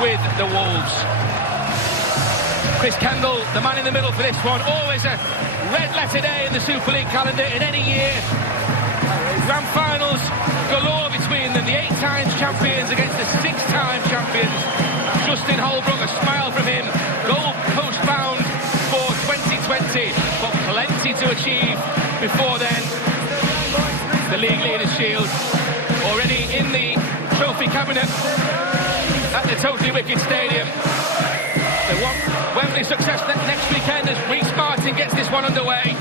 with the Wolves. Chris Kendall, the man in the middle for this one. Always a red letter day in the Super League calendar in any year. Grand finals galore between them. The 8 times champions against the 6-time champions. Justin Holbrook, a smile from him. Goal post bound for 2020, but plenty to achieve before then. The league leaders' shield already in the trophy cabinet at the Totally Wicked Stadium. They want Wembley success next weekend as Reece Martin gets this one underway.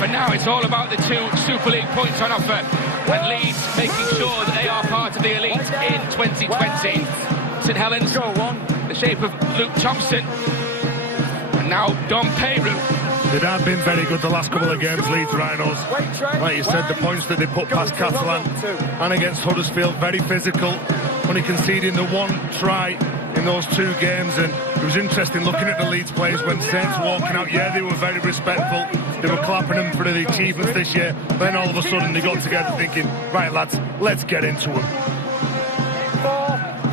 But now it's all about the 2 Super League points on offer, and Leeds making sure that they are part of the elite in 2020. St Helens, the shape of Luke Thompson, and now Dom Peru. They have been very good the last couple of games, Leeds Rhinos. Like you said, the points that they put past Catalan and against Huddersfield, very physical, only conceding the 1 try in those 2 games. And it was interesting looking at the Leeds players when Saints were walking out. Yeah, they were very respectful. They were clapping them for the achievements this year. Then all of a sudden they got together thinking, right lads, let's get into them.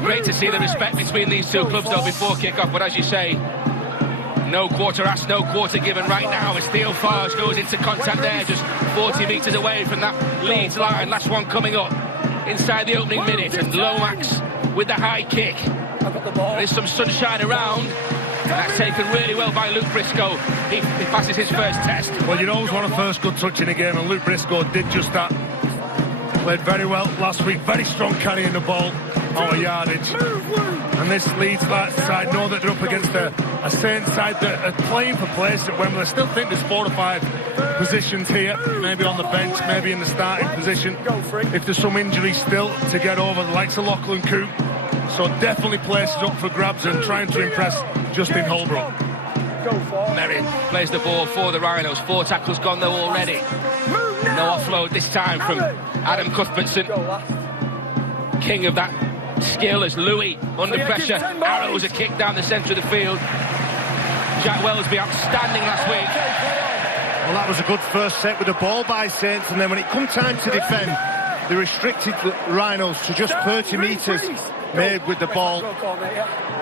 Great to see the respect between these 2 clubs though before kick-off, but as you say, no quarter asked, no quarter given right now as Theo Farge goes into contact there, just 40 metres away from that Leeds line. Last one coming up inside the opening minute, and Lomax with the high kick. There is some sunshine around. That's taken really well by Luke Briscoe. He passes his first test. Well, you always want a first good touch in a game, and Luke Briscoe did just that. Played very well last week, very strong carrying the ball out of yardage. And this Leeds side know that they're up against a Saints side that are playing for place at Wembley. I still think there's 4 or 5 positions here, maybe on the bench, maybe in the starting position. If there's some injuries still to get over, the likes of Lachlan Coote. So definitely places up for grabs and trying to impress Justin Holbrook. Merrin plays the ball for the Rhinos. 4 tackles gone though already. No offload this time from Adam Cuthbertson. King of that skill as Louis under pressure arrows a kick down the centre of the field. Jack Wellsby outstanding last week. Well, that was a good first set with the ball by Saints, and then when it come time to defend, they restricted the Rhinos to just 30 metres made with the ball.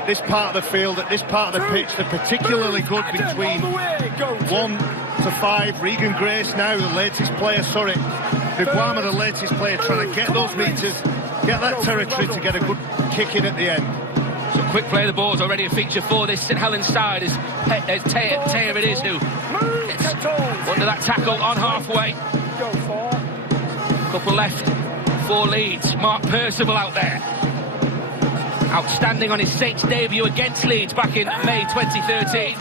This part of the field, at this part of the pitch, they're particularly good between 1 to 5. Regan Grace now the latest player, Biguama the latest player, trying to get those metres, get that territory to get a good kick in at the end. So quick play, the ball's already a feature for this St Helens side as Taylor it is who gets under that tackle on halfway. Couple left for Leeds. Mark Percival out there. Outstanding on his Saints debut against Leeds back in May 2013.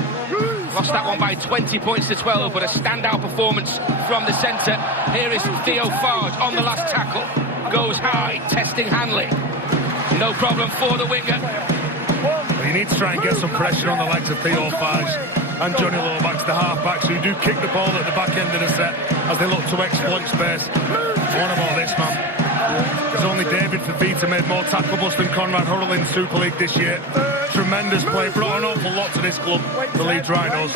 Lost that one by 20 points to 12, but a standout performance from the centre. Here is Theo Farge on the last tackle. Goes high, testing Hanley. No problem for the winger. Well, you need to try and get some pressure on the likes of Theo Farge and Johnny Lomax, the half-backs, who do kick the ball at the back end of the set as they look to exploit space. What about this, man? There's only David Fafita made more tackle bust than Conrad Hurrell in Super League this year. Tremendous play, brought an awful lot to this club, the Leeds Rhinos.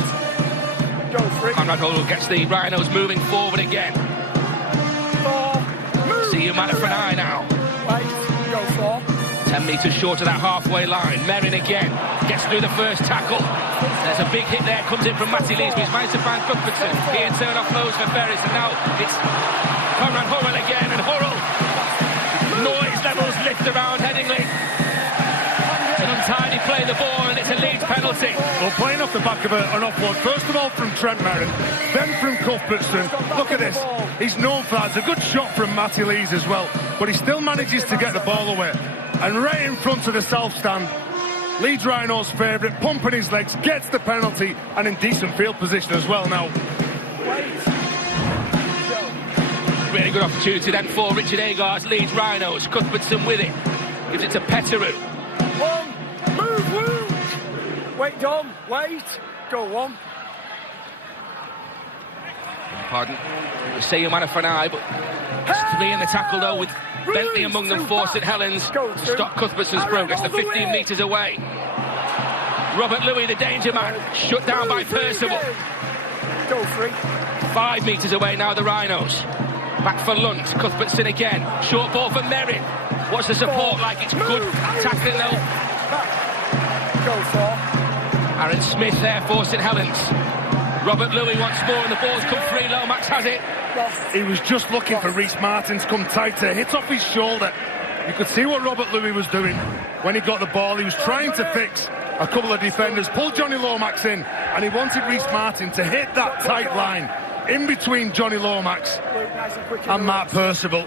Conrad Hurrell gets the Rhinos moving forward again. See you man for an eye now. 10 metres short of that halfway line. Merrin again gets through the first tackle. There's a big hit there, comes in from Matty Lees, but he's managed to find Cuthbertson. He in turn offloads for Ferris, and now it's Conrad Hurrell again, and Hurrell, noise levels lift around Headingley. It's an untidy play, the ball, and it's a Leeds penalty. Well, playing off the back of an offload, first of all from Trent Merrin, then from Cuthbertson. Look at this, he's known for that. It's a good shot from Matty Lees as well, but he still manages to get the ball away. And right in front of the south stand, Leeds Rhinos' favourite, pumping his legs, gets the penalty, and in decent field position as well now. Really good opportunity then for Richard Agar's Leeds Rhinos. Cuthbertson with it, gives it to Petteru. Move. Wait, Dom, wait. Go on. Pardon. We say you man for an eye, but it's 3 in the tackle though, with Bentley among them for St Helens to stop Cuthbertson's progress. They're 15 metres away. Robert Louis, the danger man, shut down by Percival. 5 metres away now, the Rhinos. Back for Lunt, Cuthbertson again. Short ball for Merrin. What's the support like? It's good tackling though. Go for. Aaron Smith there for St Helens. Robert Louis once more, and the ball's come free. Lomax has it. He was just looking for Reece Martin to come tighter. Hit off his shoulder. You could see what Robert Louis was doing when he got the ball. He was trying to fix a couple of defenders, pulled Johnny Lomax in, and he wanted Reece Martin to hit that tight line in between Johnny Lomax and Mark Percival.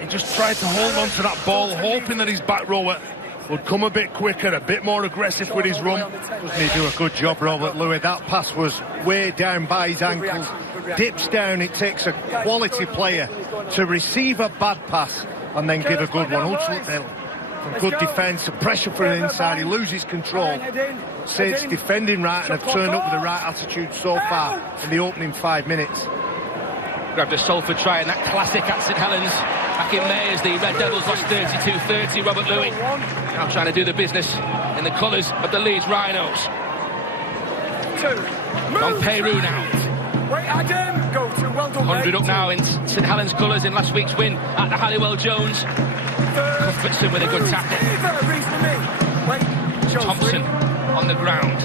He just tried to hold on to that ball, hoping that his back rower would come a bit quicker, a bit more aggressive with his run. Doesn't he do a good job, Robert Louis? That pass was way down by his ankles. Dips down. It takes a quality player to receive a bad pass and then give a good one. Ultimately, from good defence, the pressure from the inside, he loses control. Saints defending right and have turned up with the right attitude so far in the opening 5 minutes. Grabbed a Salford try in that classic at St Helens back in May as the Red Devils lost 32-30. Robert Louis now trying to do the business in the colours of the Leeds Rhinos. On Peru now. Wait, Adam, go to. Well done, 100 up now in St Helens colours in last week's win at the Halliwell Jones. Cuthbertson with a good tackle. Thompson on the ground.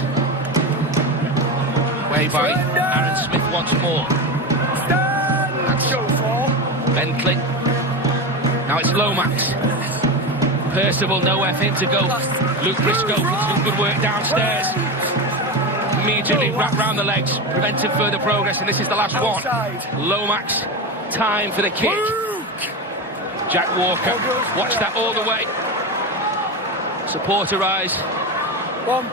Way by Aaron Smith once more. That's Bentley. Now it's Lomax. Percival, nowhere for him to go. Luke Briscoe puts some good work downstairs. Immediately wrapped round the legs, preventing further progress, and this is the last one. Lomax, time for the kick. Jack Walker, watch that all the way. Supporter eyes. Well,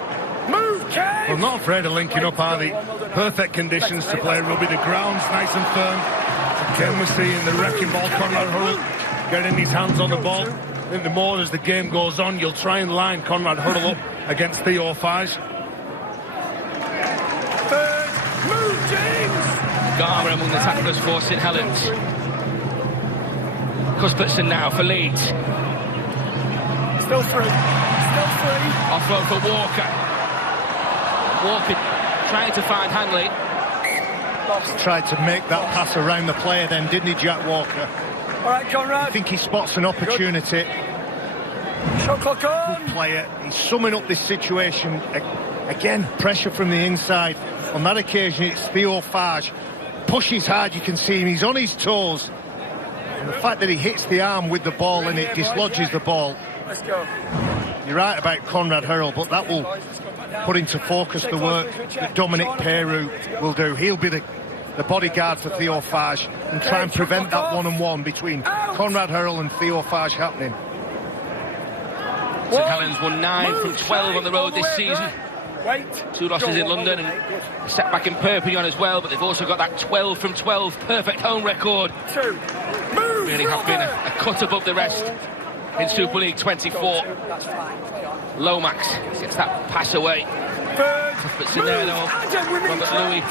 not afraid of linking up, are they? Perfect conditions to play rugby. The ground's nice and firm. Again, we're seeing the wrecking ball. Conrad Hurrell getting his hands on the ball. I think the more as the game goes on, you'll try and line Conrad Hurrell up against Theo Fage. Garmer among the tacklers for St Helens. Cuthbertson now for Leeds. Still free. Offload for Walker. Walker trying to find Hanley. Tried to make that pass around the player then, didn't he, Jack Walker? All right, Conrad. I think he spots an opportunity. Shot clock on. Good player. He's summing up this situation. Again, pressure from the inside. On that occasion, it's Theo Fage. Pushes hard, you can see him. He's on his toes. And the fact that he hits the arm with the ball and it dislodges the ball. Let's go. You're right about Conrad Hurrell, but that will put into focus the work that Dominic Peru will do. He'll be the bodyguard for Theo Fage and try and prevent that one-on-one between Conrad Hurrell and Theo Fage happening. St Helens won 9 from 12 on the road this season. 2 losses in London and a setback in Perpignan as well, but they've also got that 12 from 12 perfect home record. Really have been a cut above the rest in Super League 24. Lomax gets that pass away. Cuthbertson there though. Robert Louis.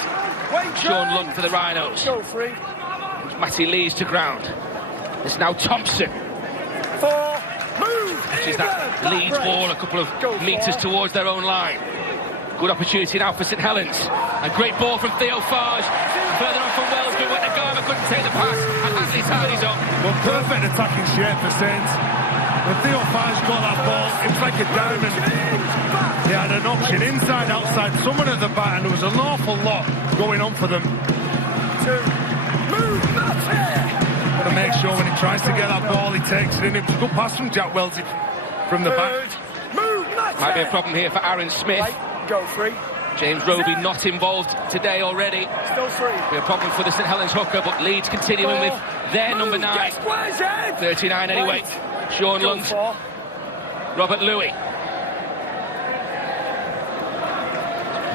Sean Lunt for the Rhinos. Matty Lees to ground. It's now Thompson. She's that Leeds ball a couple of metres towards their own line. Good opportunity now for St Helens. A great ball from Theo Fage. Further on from Wellsby, but Nagama couldn't take the pass, and Hadley tidies up. Well, perfect attacking shape for Saints. When Theo Fage got that ball, it was like a diamond. He had an option inside, outside, someone at the back, and there was an awful lot going on for them. To make sure when he tries to get that ball, he takes it in. It was a good pass from Jack Welty from the back. Might be a problem here for Aaron Smith. Go free. James Roby not involved today already. Still free. Be a problem for the St Helens hooker, but Leeds continuing with their number 9. 39 anyway. Sean Lunt. Robert Louis.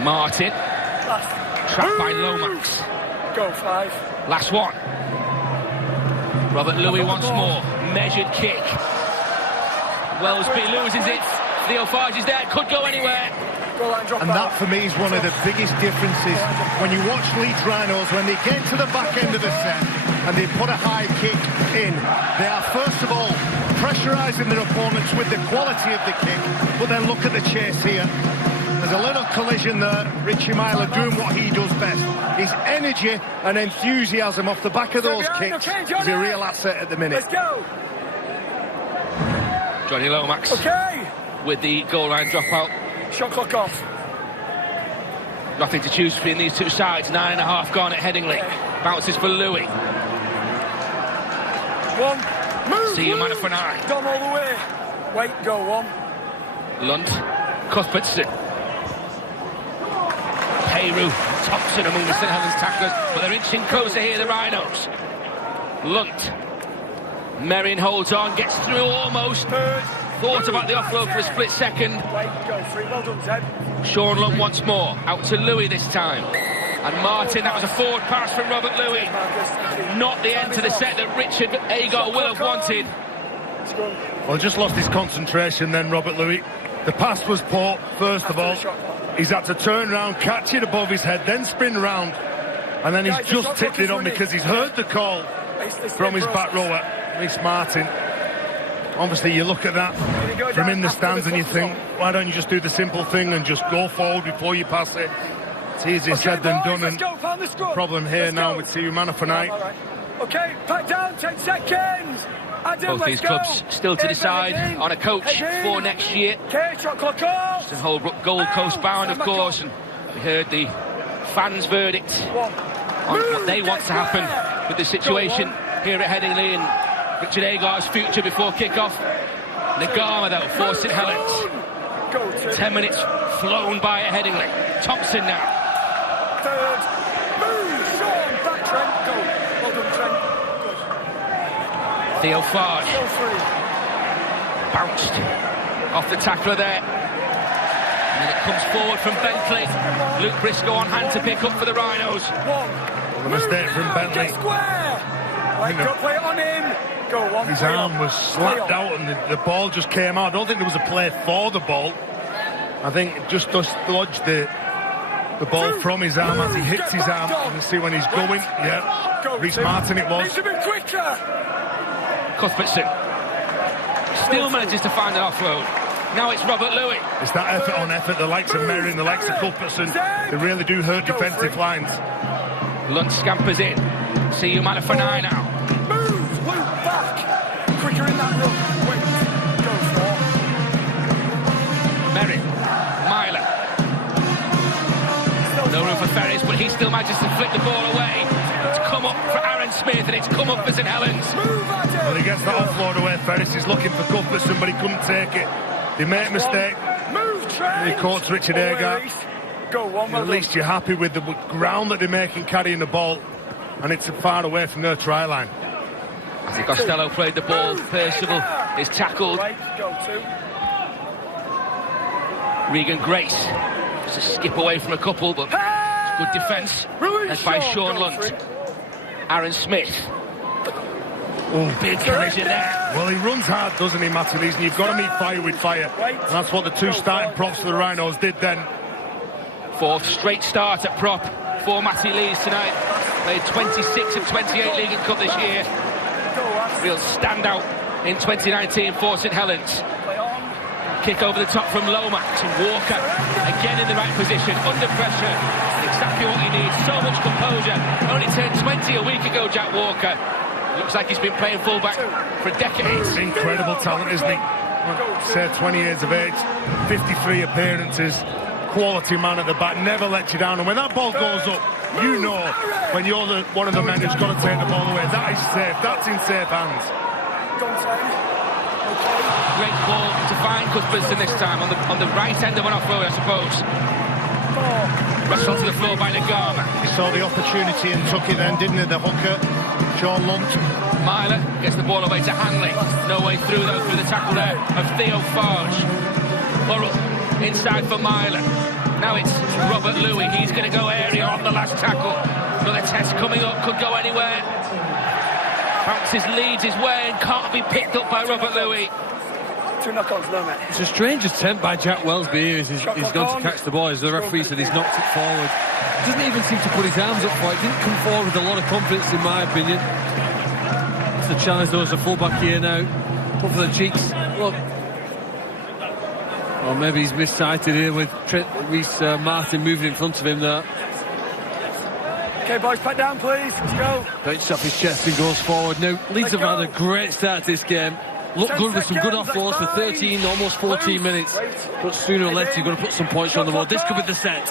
Martin. Trapped by Lomax. Go 5. Last one. Robert Louis once more. Measured kick. Wellsby loses it. Theo Fage is there. Could go anywhere. And that for me is one of the biggest differences when you watch Leeds Rhinos. When they get to the back end of the set and they put a high kick in, they are first of all pressurising their opponents with the quality of the kick, but then look at the chase here. There's a little collision there. Richie Myler doing what he does best. His energy and enthusiasm off the back of those kicks is a real asset at the minute. Let's go. Johnny Lomax Okay. with the goal line dropout. Shot clock off. Nothing to choose between these two sides. 9.5 gone at Headingley. Bounces for Louis. One. Move. See you, move. Manafernay. Dom all the way. Wait, go on. Lund. Cuthbertson. Peru. Thompson among the St Helens tacklers, but they're inching closer here, the Rhinos. Lunt. Merrin holds on, gets through almost. Third. Thought about the offload for a split second. Wait, go free. Well done, Ted. Sean Lunt once more. Out to Louis this time. And Martin, that was a forward pass from Robert Louis. Not the end to the set that Richard Agar will have wanted. Well, just lost his concentration then, Robert Louis. The pass was poor, first of all. He's had to turn around, catch it above his head, then spin round. And then he's just tipped it on because he's heard the call from his back rower, Reece Martin. Obviously, you look at that from in the stands and you think, why don't you just do the simple thing and just go forward before you pass it? It's easier said than done, and problem here now with See you, Manafernay. Okay, pack down, 10 seconds. Adam, Both these clubs still to decide on a coach for next year. Okay, shot clock off. The whole Gold Coast bound, of course, and we heard the fans' verdict on what they want to happen with the situation here at Headingley and Richard Agar's future before kick-off. Nagama, though, for St Helens. 10 minutes flown by at Headingley. Thompson now. Third. Move, Sean. Back, Trent. Go. Well done, Trent. Good. Theo Farge. Still free. Bounced off the tackler there. And then it comes forward from Bentley. Luke Briscoe on hand to pick up for the Rhinos. One. A mistake from Bentley. Get square. Right, go play it on him. Go on. His arm was slapped out and the ball just came out. I don't think there was a play for the ball. I think it just dodged the ball from his arm as he hits his arm. You can see when he's going. Yeah, Reece Martin it was. Needs to be quicker. Cuthbertson still manages to find an offload. Now it's Robert Louis. It's that effort on effort. The likes of Merrin, the likes of Cuthbertson, they really do hurt defensive lines. Lunt scampers in. See you, Manafernay now. Move, loop back. Quicker in that run. Wait. Go for. Merrin. Myler. No room for Ferris, but he still manages to flick the ball away. It's come up for Aaron Smith, and it's come up for St Helens. Well, he gets that offload away. Ferris is looking for Cuthbertson, but he couldn't take it. They make a mistake. Move, Trent. He caught Richard Agar. Go on, At least you're happy with the ground that they're making carrying the ball, and it's far away from their try line. As Costello played the ball, Percival is tackled. Right, go to. Regan Grace just a skip away from a couple, but good defence. Led by Sean Lunt. Aaron Smith. Oh, big collision there. Well, he runs hard, doesn't he, Matty Lees? And you've got to meet fire with fire. And that's what the two starting props for the Rhinos did then. Fourth straight start at prop for Matty Lees tonight. Played 26 of 28 League and Cup this year. Real standout in 2019 for St Helens. Kick over the top from Lomax and Walker again in the right position, under pressure. Exactly what he needs, so much composure. Only turned 20 a week ago, Jack Walker. Looks like he's been playing fullback for decades. Incredible talent, isn't he? Say 20 years of age, 53 appearances, quality man at the back, never let you down. And when that ball goes up, you know when you're one of the men who's got to take the ball away, that is safe, that's in safe hands. Great ball to find Cuthbertson this time on the right end of an offload, I suppose. Wrestled to the floor by Nagama. He saw the opportunity and took it then, didn't he? The hooker, Sean Lunt. Myler gets the ball away to Hanley. No way through though, through the tackle there of Theo Farge. Burrell inside for Myler. Now it's Robert Louis. He's going to go area on the last tackle. Another test coming up, could go anywhere. Bounces Leeds his way and can't be picked up by Robert Louis. Two knock-ons, no, mate. It's a strange attempt by Jack Wellsby here as he's gone to catch the ball, as the referee said he's knocked it forward. He doesn't even seem to put his arms up for it. Didn't come forward with a lot of confidence, in my opinion. It's a challenge though as a fullback here now. Up for the cheeks. Look. Or maybe he's missighted here with Reece Martin moving in front of him there. Okay, boys, pat down, please. Let's go. Bounces off his chest and goes forward. Now, Leeds have had a great start to this game. looked good with some good offloads for 13, almost 14 minutes. But sooner or later, you've got to put some points on the board. This could be the set.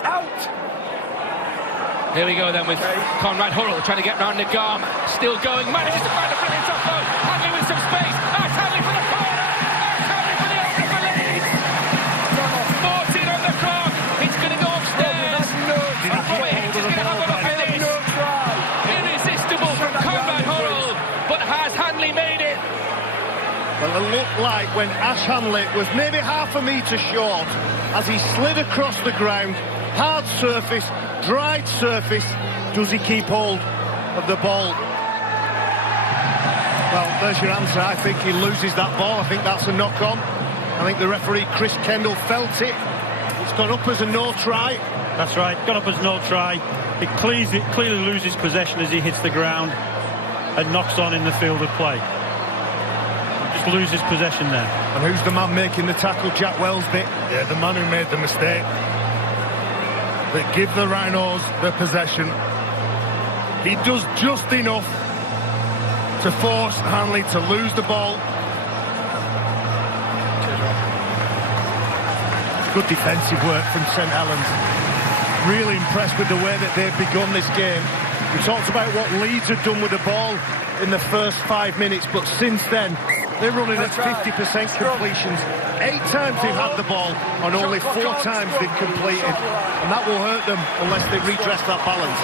Here we go then with Conrad Hurrell trying to get round Nagama. Still going, manages to find a brilliant offload. Hanley with some space. That's Hanley for the corner. That's Hanley for the opener for Leeds. 14 on the clock. It's going to go upstairs. Robert Hicks is going to have a look at this. Irresistible from Conrad Hurrell. But has Hanley made it? Well, it looked like when Ash Hanley was maybe half a metre short as he slid across the ground, hard surface, dried surface, does he keep hold of the ball? Well, there's your answer. I think he loses that ball. I think that's a knock-on. I think the referee, Chris Kendall, felt it. It's gone up as a no try. That's right, gone up as no try. It clearly loses possession as he hits the ground and knocks on in the field of play. Just loses possession there. And who's the man making the tackle? Jack Wellsby. Yeah, the man who made the mistake. That give the Rhinos the possession. He does just enough to force Hanley to lose the ball. Good defensive work from St Helens. Really impressed with the way that they've begun this game. We talked about what Leeds had done with the ball in the first 5 minutes, but since then they're running at 50% completions. 8 times they've had the ball and only 4 times they've completed, and that will hurt them unless they redress that balance.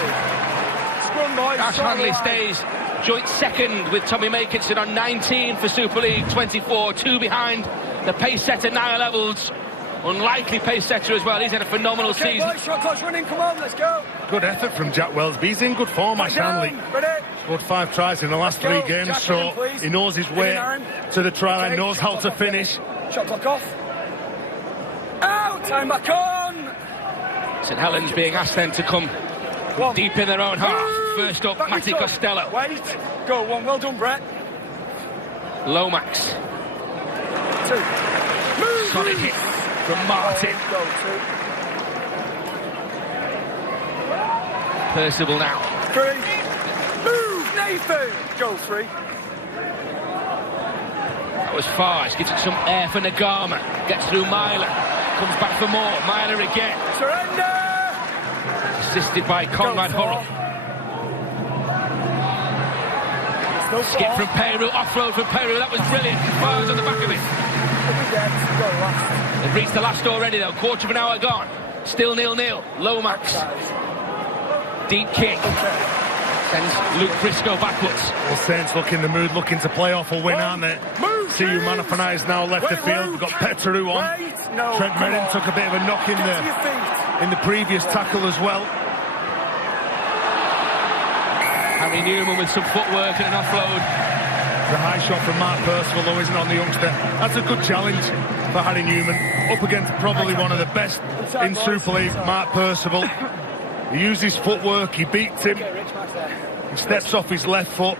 Ash Hanley stays joint second with Tommy Makinson on 19 for Super League 24, 2 behind the pace setter Niall Evans. Unlikely pace setter as well. He's had a phenomenal season. Boys, shot clock's running, come on, let's go. Good effort from Jack Wellsby. He's in good form, Ash Hanley. Scored 5 tries in the last 3 games, Jack, so he knows his way to the try line, knows how to finish. Shot clock off. Out, time back on. St Helens being asked then to come deep in their own half. First up, Matty Costello. Wait, go one, well done, Brett. Lomax. 2. Move. Solid hit from Martin. Go 2. Percival now. 3. Move, Nathan. Go 3. That was Farge. Gives it some air for Nagama. Gets through Myler. Comes back for more. Myler again. Surrender. Assisted by Conrad Hurrell. Skip from Peru. Offload from Peru. That was brilliant. Farge on the back of it. They've reached the last already though. Quarter of an hour gone. Still 0-0. Lomax. Deep kick. Sends Luke Briscoe backwards. Well, Saints look in the mood, looking to play off a win, aren't they? See you Manafani is now left the field. We've got Petteru on. Trent Merrin took a bit of a knock in the previous tackle as well. Harry Newman with some footwork and an offload. The high shot from Mark Percival, though, isn't on the youngster. That's a good challenge for Harry Newman. Up against probably one of the best in Super League, Mark Percival. He used his footwork, he beats him. He steps off his left foot.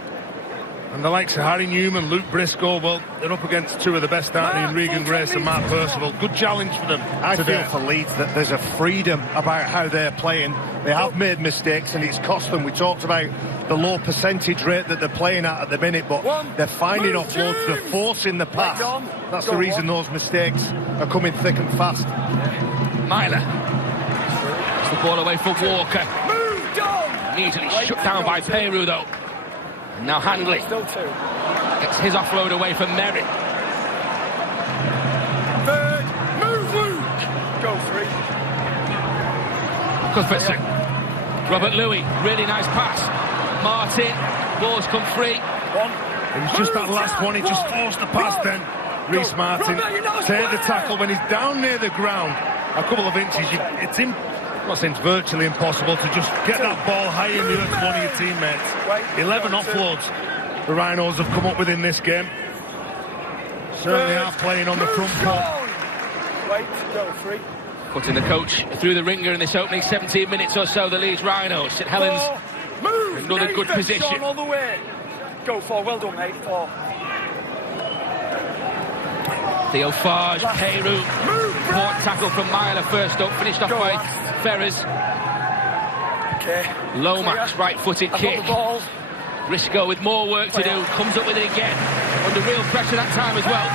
And the likes of Harry Newman, Luke Briscoe, well, they're up against 2 of the best, aren't they, in Regan Grace and Mark Percival. Good challenge for them. I feel for Leeds that there's a freedom about how they're playing. They have made mistakes and it's cost them. We talked about the low percentage rate that they're playing at the minute, but they're finding offloads, they're forcing the pass. That's the reason those mistakes are coming thick and fast. Myler. It's the ball away from Walker. Immediately shut down by Peru though. Now Handley Still 2. gets his offload away from Merritt. 3rd, move Luke. Go 3. Cuthbertson. Robert Louis, really nice pass. Martin, balls come free. 1. It was just that last one, he just forced the pass then. Reece Martin take the tackle when he's down near the ground. A couple of inches, it's I'm not saying it's virtually impossible to just get that ball high in the earth to one of your teammates. 11 offloads the Rhinos have come up with in this game. Certainly are playing on the front court. Wait, go 3. Putting the coach through the ringer in this opening 17 minutes or so, the Leeds Rhinos. St Helens, another good position. All the way. Go 4, well done, mate. 4. Theo Farge, Peru. Important tackle from Myler first up, finished off by Ferrers. Okay. Lomax, right-footed kick. Briscoe with more work to do, comes up with it again. under real pressure that time as well.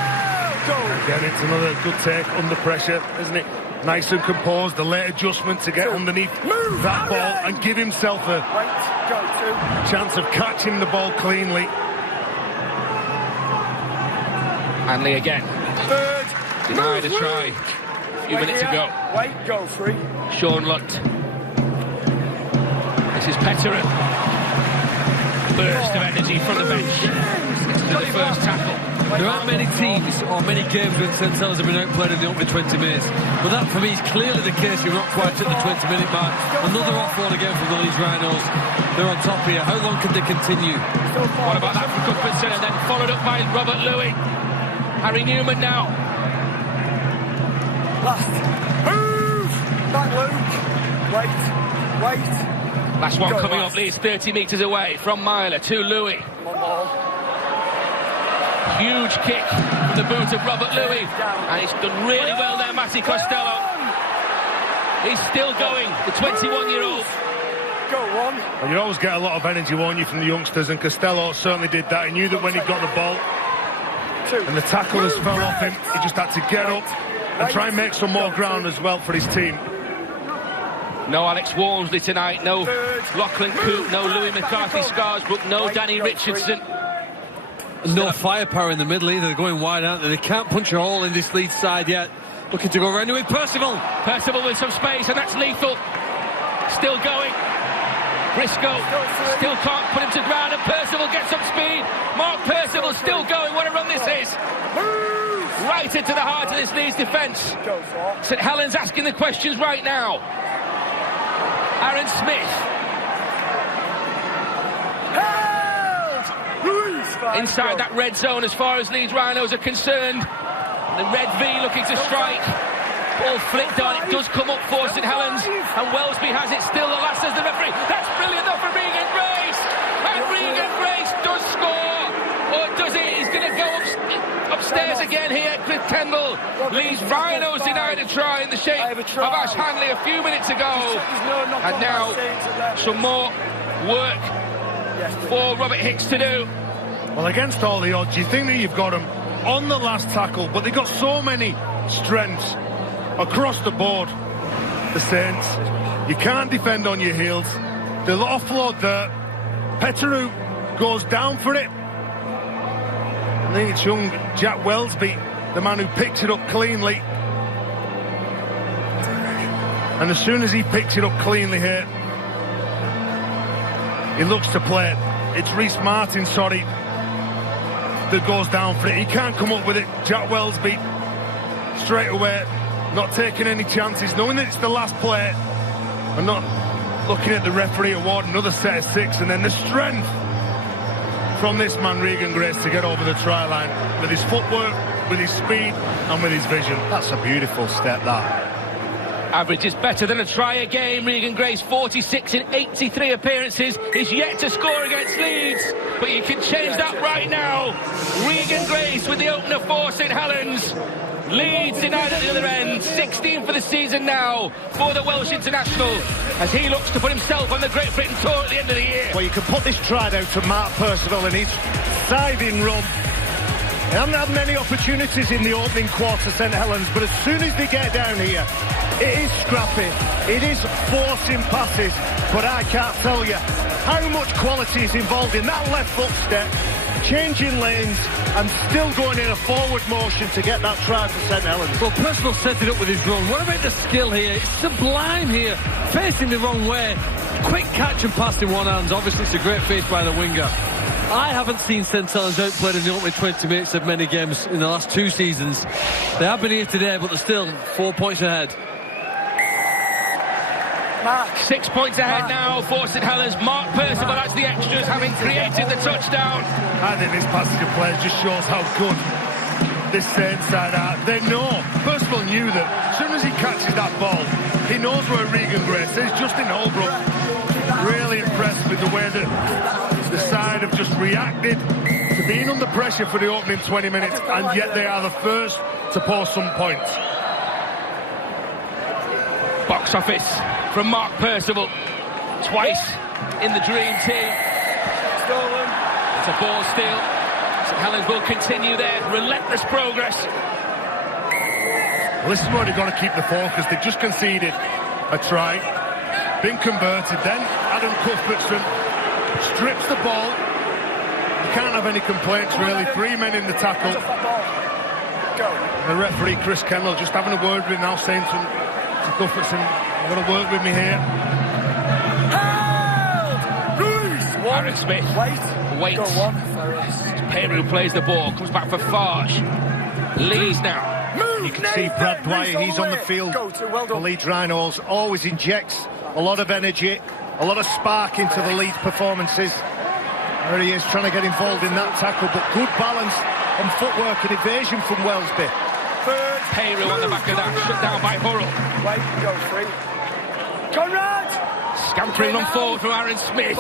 Again, it's another good take under pressure, isn't it? Nice and composed, the late adjustment to get underneath that ball and give himself a chance of catching the ball cleanly. Hanley again. Denied a try. A few minutes ago. Go free. Sean Lunt. This is Petteran. Burst of energy from the bench. Gets to the first tackle. There aren't many teams or many games when St Helens have been outplayed in the opening 20 minutes. But that, for me, is clearly the case. You're not quite at the 20-minute mark. Another offload again from the Leeds Rhinos. They're on top here. How long can they continue? What about that from Gudbranson? And then followed up by Robert Louis. Harry Newman now. Last. Move! Back, Luke. Wait. Last one coming up. Leeds 30 metres away from Myler to Louis. Huge kick from the boot of Robert Louis. And he's done really well there, Matty Costello. He's still going, the 21-year-old. Go on. Well, you always get a lot of energy, won't you, from the youngsters, and Costello certainly did that. He knew that when he got the ball and the tackle has fell off him, he just had to get up and try and make some more ground as well for his team. No Alex Walmsley tonight, no Lachlan Coote, no Louis McCarthy-Scarsbrook, no Danny Richardson. No firepower in the middle either. They're going wide, aren't they? They can't punch a hole in this Leeds side yet. Looking to go around with Percival. Percival with some space, and that's lethal. Still going. Briscoe still can't put him to ground, and Percival gets up speed. Mark Percival still going. What a run this is. Right into the heart of this Leeds defence. St Helens asking the questions right now. Aaron Smith. Inside that red zone as far as Leeds Rhinos are concerned. The red V looking to strike. Ball flicked on. It does come up for St Helens. And Wellesby has it still. The last as the referee. That's brilliant though for Regan Grace. And Regan Grace does score. Or does he? He's going to go upstairs again here. Cliff Kendall. Leeds Rhinos denied a try in the shape of Ash Hanley a few minutes ago. And now some more work for Robert Hicks to do. Well, against all the odds, you think that you've got them on the last tackle, but they've got so many strengths across the board, the Saints. You can't defend on your heels. They'll offload there. Petteru goes down for it. I think it's young Jack Wellesby, the man who picked it up cleanly. And as soon as he picks it up cleanly here, he looks to play it. It's Reece Martin, that goes down for it. He can't come up with it. Jack Wellesby straight away, not taking any chances, knowing that it's the last play and not looking at the referee award another set of 6. And then the strength from this man Regan Grace to get over the try line with his footwork, with his speed and with his vision. That's a beautiful step, that. Average is better than a try a game. Regan Grace, 46 in 83 appearances, is yet to score against Leeds. But you can change that right now. Regan Grace with the opener for St Helens. Leeds denied at the other end. 16 for the season now for the Welsh international as he looks to put himself on the Great Britain tour at the end of the year. Well, you can put this try down to Mark Percival and his scything run. They haven't had many opportunities in the opening quarter, St Helens, but as soon as they get down here, it is scrappy, it is forcing passes, but I can't tell you how much quality is involved in that left foot step, changing lanes and still going in a forward motion to get that try for St Helens. Well, Percival set it up with his run. What about the skill here? It's sublime here, facing the wrong way. Quick catch and pass in one hand. Obviously it's a great face by the winger. I haven't seen St Helens outplayed in the opening 20 minutes of many games in the last 2 seasons. They have been here today, but they're still 4 points ahead. Mark. 6 points ahead now for St Helens. Mark Percival adds the extras, having created the touchdown. I think this passage of play just shows how good this Saints side are. They know. Percival knew that as soon as he catches that ball, he knows where Regan Grace is. Justin Holbrook really impressed with the way that the side have just reacted to being under pressure for the opening 20 minutes, and yet they are the first to post some points. Box office from Mark Percival, twice in the dream team. Stolen. It's a ball steal. St Helens will continue their relentless progress. Well, this is where they've got to keep the focus. They've just conceded a try, been converted. Then Adam Cuthbertson strips the ball. You can't have any complaints, really. 3 men in the tackle. The referee, Chris Kendall, just having a word with him now, saying to Cuthbertson, you've got to work with me here. Aaron Smith waits. Peru plays the ball, comes back for Farge. Leeds now. You can see Brad Dwyer, he's on the field. The Leeds Rhinos always injects a lot of energy, a lot of spark into the Leeds performances. There he is, trying to get involved in that tackle, but good balance and footwork and evasion from Wellesby. Peru on the back of that, shut down by Hurrell. Go free. Conrad! Scampering run forward from Aaron Smith.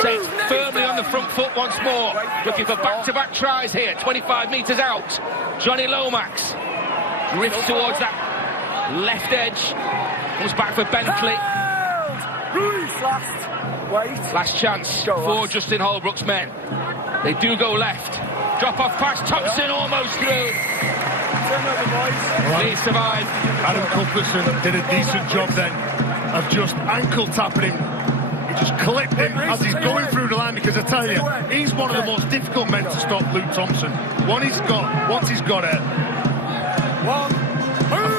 Set firmly on the front foot once more. Looking for back-to-back tries here. 25 metres out. Johnny Lomax drifts towards that left edge. Comes back for Bentley. Last chance for Justin Holbrook's men. They do go left. Drop off pass. Thompson almost through. Leeds survive. Adam Cuthbertson did a decent job then of just ankle tapping him. He just clipped him as he's going through the line, because I tell you, he's one of the most difficult men to stop, Luke Thompson. Once he's got a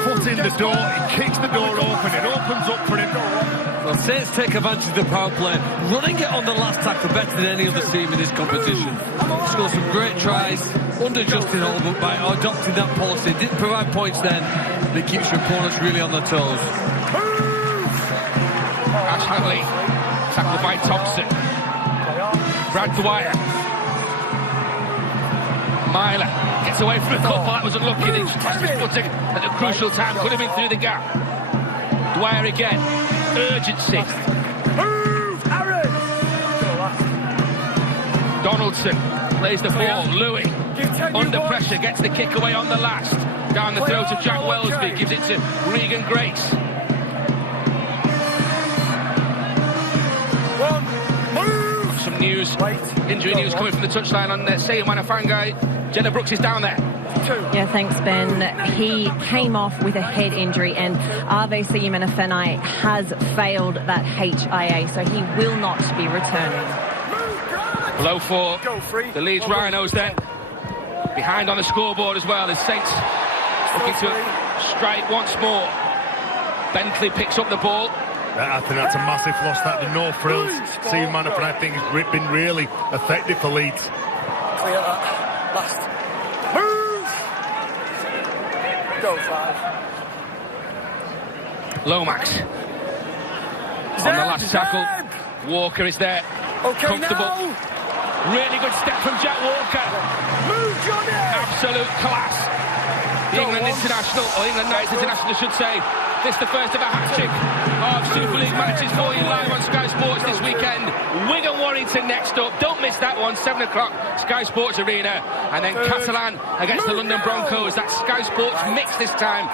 foot in the door, he kicks the door open, it opens up for him. Well, Saints take advantage of the power play, running it on the last tackle better than any other team in this competition. Scored some great tries under Justin Holbrook by adopting that policy. Didn't provide points then, but it keeps your opponents really on their toes. Ash Hanley, tackled by Thompson. Brad Dwyer. Myler gets away from a couple, that was unlucky. He just pressed his foot at the crucial time, could have been through the gap. Dwyer again, urgency. Aaron! Donaldson plays the ball. Louis under pressure, gets the kick away on the last. Down the throat of Jack Wellesby, gives it to Regan Grace. Some news, injury news coming from the touchline on Sayan Wanafangai. Jenna Brooks is down there. Yeah, thanks, Ben. He came off with a head injury, and RVC Manafenai has failed that HIA, so he will not be returning. Blow for the Leeds Rhinos then. Behind on the scoreboard as well as Saints looking to strike once more. Bentley picks up the ball. I think that's a massive loss, that the no frills. Steve Manafort, I think, has been really effective for Leeds. Clear that. Last. Move! Go 5. Lomax. On the last tackle. Walker is there. Okay, comfortable. now. Really good step from Jack Walker. Move, Johnny! Absolute class. The England international, or England Knights international, I should say. This is the first of a hat-trick of Super League matches for you live on Sky Sports this weekend. Wigan Warrington next up. Don't miss that one, 7 o'clock, Sky Sports Arena. And then Catalan against the London Broncos. That's Sky Sports mix this time.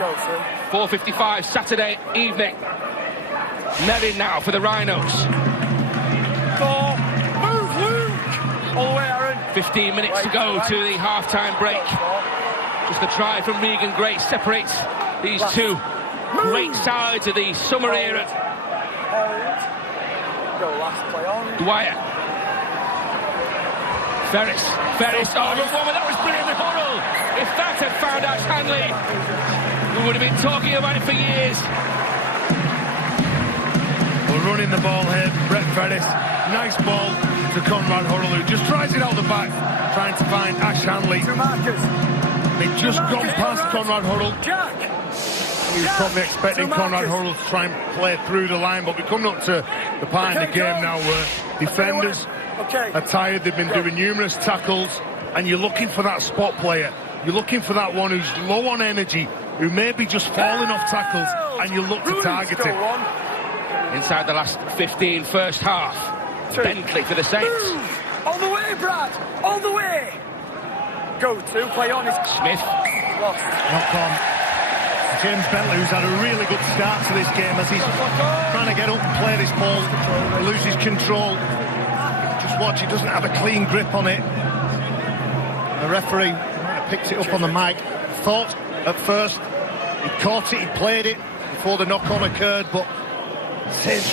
4:55 Saturday evening. Merrin now for the Rhinos. Move, Luke! All the way, Aaron. 15 minutes to go to the half-time break. Just a try from Regan Grace separates these two great sides of the summer era. Dwyer. Ferris. Oh, look, woman, that was brilliant. The Hurrell. If that had found Ash Hanley, we would have been talking about it for years. We're running the ball here, Brett Ferris. Nice ball to Conrad Hurrell, who just tries it out the back, trying to find Ash Hanley. They've just gone past Conrad Hurrell. He was probably expecting Conrad Hurrell to try and play through the line, but we're coming up to the part in the game now where defenders are tired. They've been doing numerous tackles, and you're looking for that spot player. You're looking for that one who's low on energy, who may be just falling off tackles, and you look to target him. Inside the last 15 first half. Bentley for the Saints. All the way, Brad! All the way! Go to, play on his... Smith. Lost. Knock on. James Bentley, who's had a really good start to this game as he's trying to get up and play this ball, loses control. Just watch, he doesn't have a clean grip on it. referee might have picked it up on the mic. Thought at first he caught it, he played it before the knock-on occurred, but Saints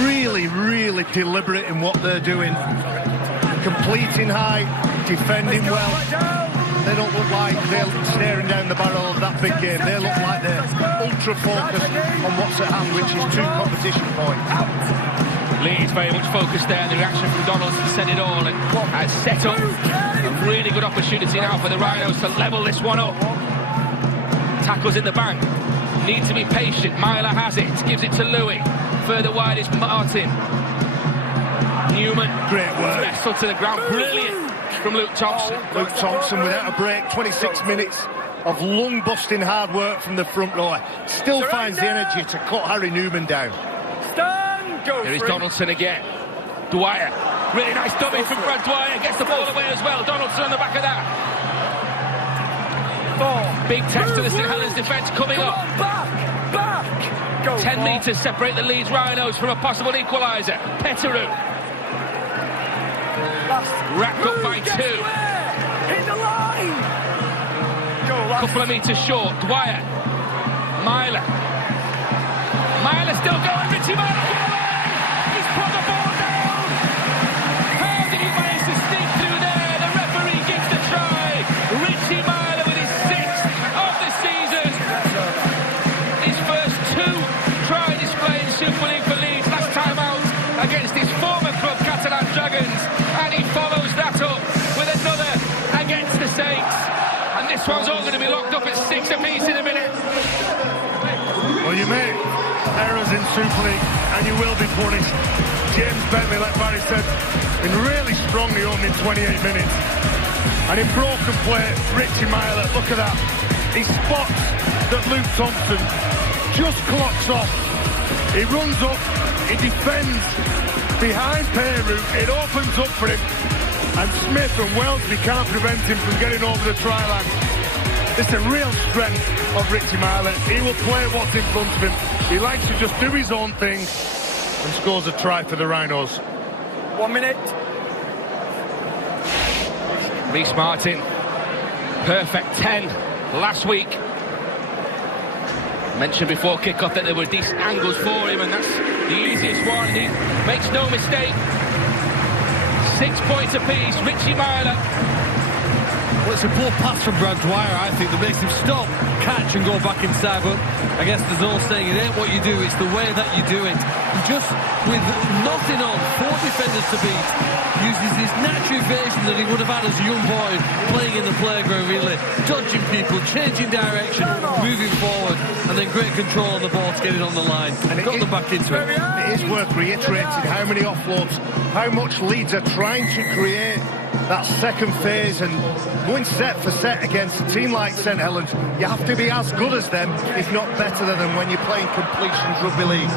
really, really deliberate in what they're doing. Completing high, defending well. They don't look like they're staring down the barrel of that big game. They look like they're ultra-focused on what's at hand, which is 2 competition points. Leeds very much focused there. The reaction from Donaldson said it all, and has set up a really good opportunity now for the Rhinos to level this one up. Tackles in the bank. Need to be patient. Myler has it. Gives it to Louis. Further wide is Martin. Newman. Great work. Wrestled to the ground. Brilliant from Luke Thompson. Luke Thompson without a break. 26 minutes of lung-busting hard work from the front row. Still finds the energy to cut Harry Newman down. Here is Donaldson again. Dwyer. Really nice dummy from Brad Dwyer. Gets the ball away as well. Donaldson on the back of that. Big test to the St Helens defence coming up. Back. 10 metres separate the Leeds Rhinos from a possible equaliser. Petteru. Wrapped up by 2. Hit the line. Couple of metres short. Dwyer. Myler. Myler still going. Richie Myler. He's put the ball down. How did he manage to sneak through there? The referee gives the try. Richie Myler with his 6th of the season. His first 2 try display in Super League for Leeds last time out against his former club Catalan Dragons, and he follows that up with another against the Saints. And this one's all going to be locked up at 6 apiece in a minute. Well, you make errors in Super League and you will be punished. James Bentley, like Barry said, been really strong the opening 28 minutes. And in broken play, Richie Myler, look at that. He spots that Luke Thompson just clocks off. He runs up, he defends behind Peru, it opens up for him, and Smith and Welsby can't prevent him from getting over the try line. It's a real strength of Richie Myler. He will play what's in front of him. He likes to just do his own thing and scores a try for the Rhinos. 1 minute. Reece Martin, perfect 10 last week. Mentioned before kick-off that there were decent angles for him, and that's the easiest one. He makes no mistake. 6 points apiece. Richie Myler. Well, it's a poor pass from Brad Dwyer, I think, that makes him stop, catch and go back inside. But I guess there's no saying it ain't what you do, it's the way that you do it. Just with nothing on, 4 defenders to beat, uses his natural evasion that he would have had as a young boy playing in the playground, really. Dodging people, changing direction, moving forward, and then great control on the ball to get it on the line. And got them back into it. It is worth reiterating how many offloads, how much Leeds are trying to create that second phase, and going set for set against a team like St Helens, you have to be as good as them, if not better than them, when you're playing completions rugby league.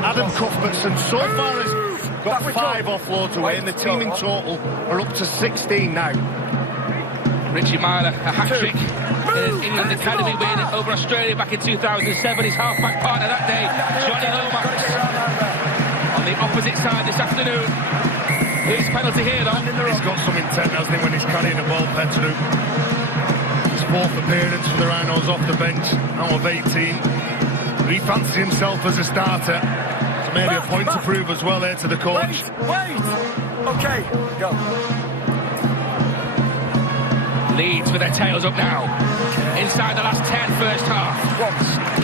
Adam Cuthbertson so far has got 5 offloads away, and the team in total are up to 16 now. Richie Myler, a hat-trick in his England Academy win over Australia back in 2007. His half-back partner that day, Johnny Lomax. On the opposite side this afternoon. His penalty here, though. He's got some intent, hasn't he, when he's carrying the ball, Petteru. His 4th appearance for the Rhinos off the bench, out of 18. He fancies himself as a starter. So maybe a point to prove as well there to the coach. Wait. Okay, go. Leeds with their tails up now. Inside the last 10 first half.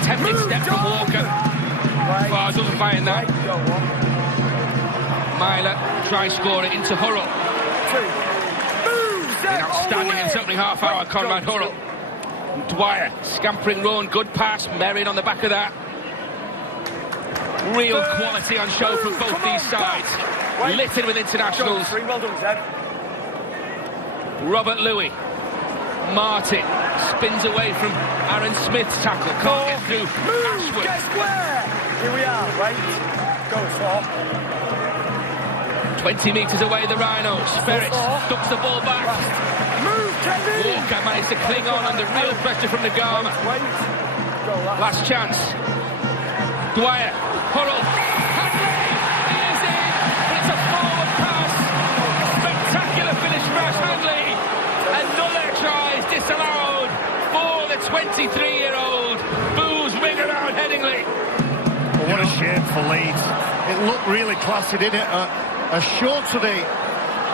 Tempting step from Walker. Far doesn't find that. Myler tries scoring into Hurrell. An outstanding in the opening half hour, Conrad Hurrell. Dwyer, scampering run, good pass, Merrin on the back of that. Real quality on show from both these sides. Littered with internationals. Well done, Zed. Robert Louis. Martin spins away from Aaron Smith's tackle. Can't get through. Ashwood. Get square. Here we are, right? Go, Saw. 20 metres away, the Rhinos. Ferris ducks the ball back. Move, Kevin. Walker managed to cling on under real pressure from the Gama. Last chance. Dwyer. Hurrell. Hadley. He is in. But it's a forward pass. Spectacular finish for Ash Hadley. Another 23-year-old. Boos ring around Headingley. Well, what a shame for Leeds. It looked really classy, didn't it? A short to the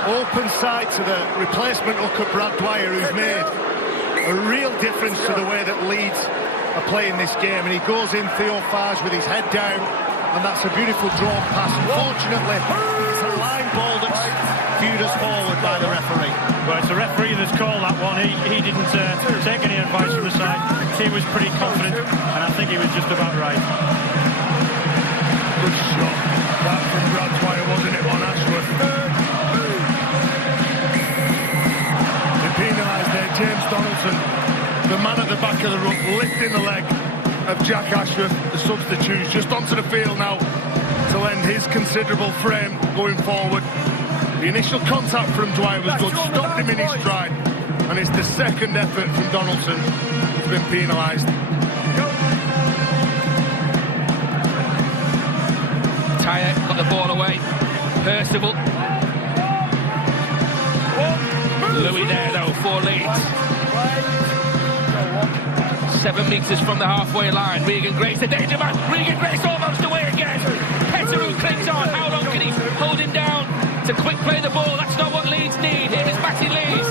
open side to the replacement hooker Brad Dwyer, who's made a real difference to the way that Leeds are playing this game. And he goes in Theophage with his head down, and that's a beautiful drawn pass. Unfortunately, it's a line ball that's viewed as forward by the referee. Well, it's the referee that's called that one. He didn't take any advice from the side. He was pretty confident, and I think he was just about right. Good shot. That from Brad Dwyer, wasn't it, on Ashworth? They penalised there. James Donaldson, the man at the back of the ruck, lifting the leg of Jack Ashworth, the substitute, just onto the field now to lend his considerable frame going forward. The initial contact from Dwyer was good, stopped him in his stride, and it's the second effort from Donaldson who's been penalised. Tyre got the ball away. Percival. Louis there though for Leeds. 7 metres from the halfway line. Regan Grace, the danger man. Regan Grace almost away again. Petteru clings on. How long can he hold him down? To quick play the ball. That's not what Leeds need. Here is Matty Lees.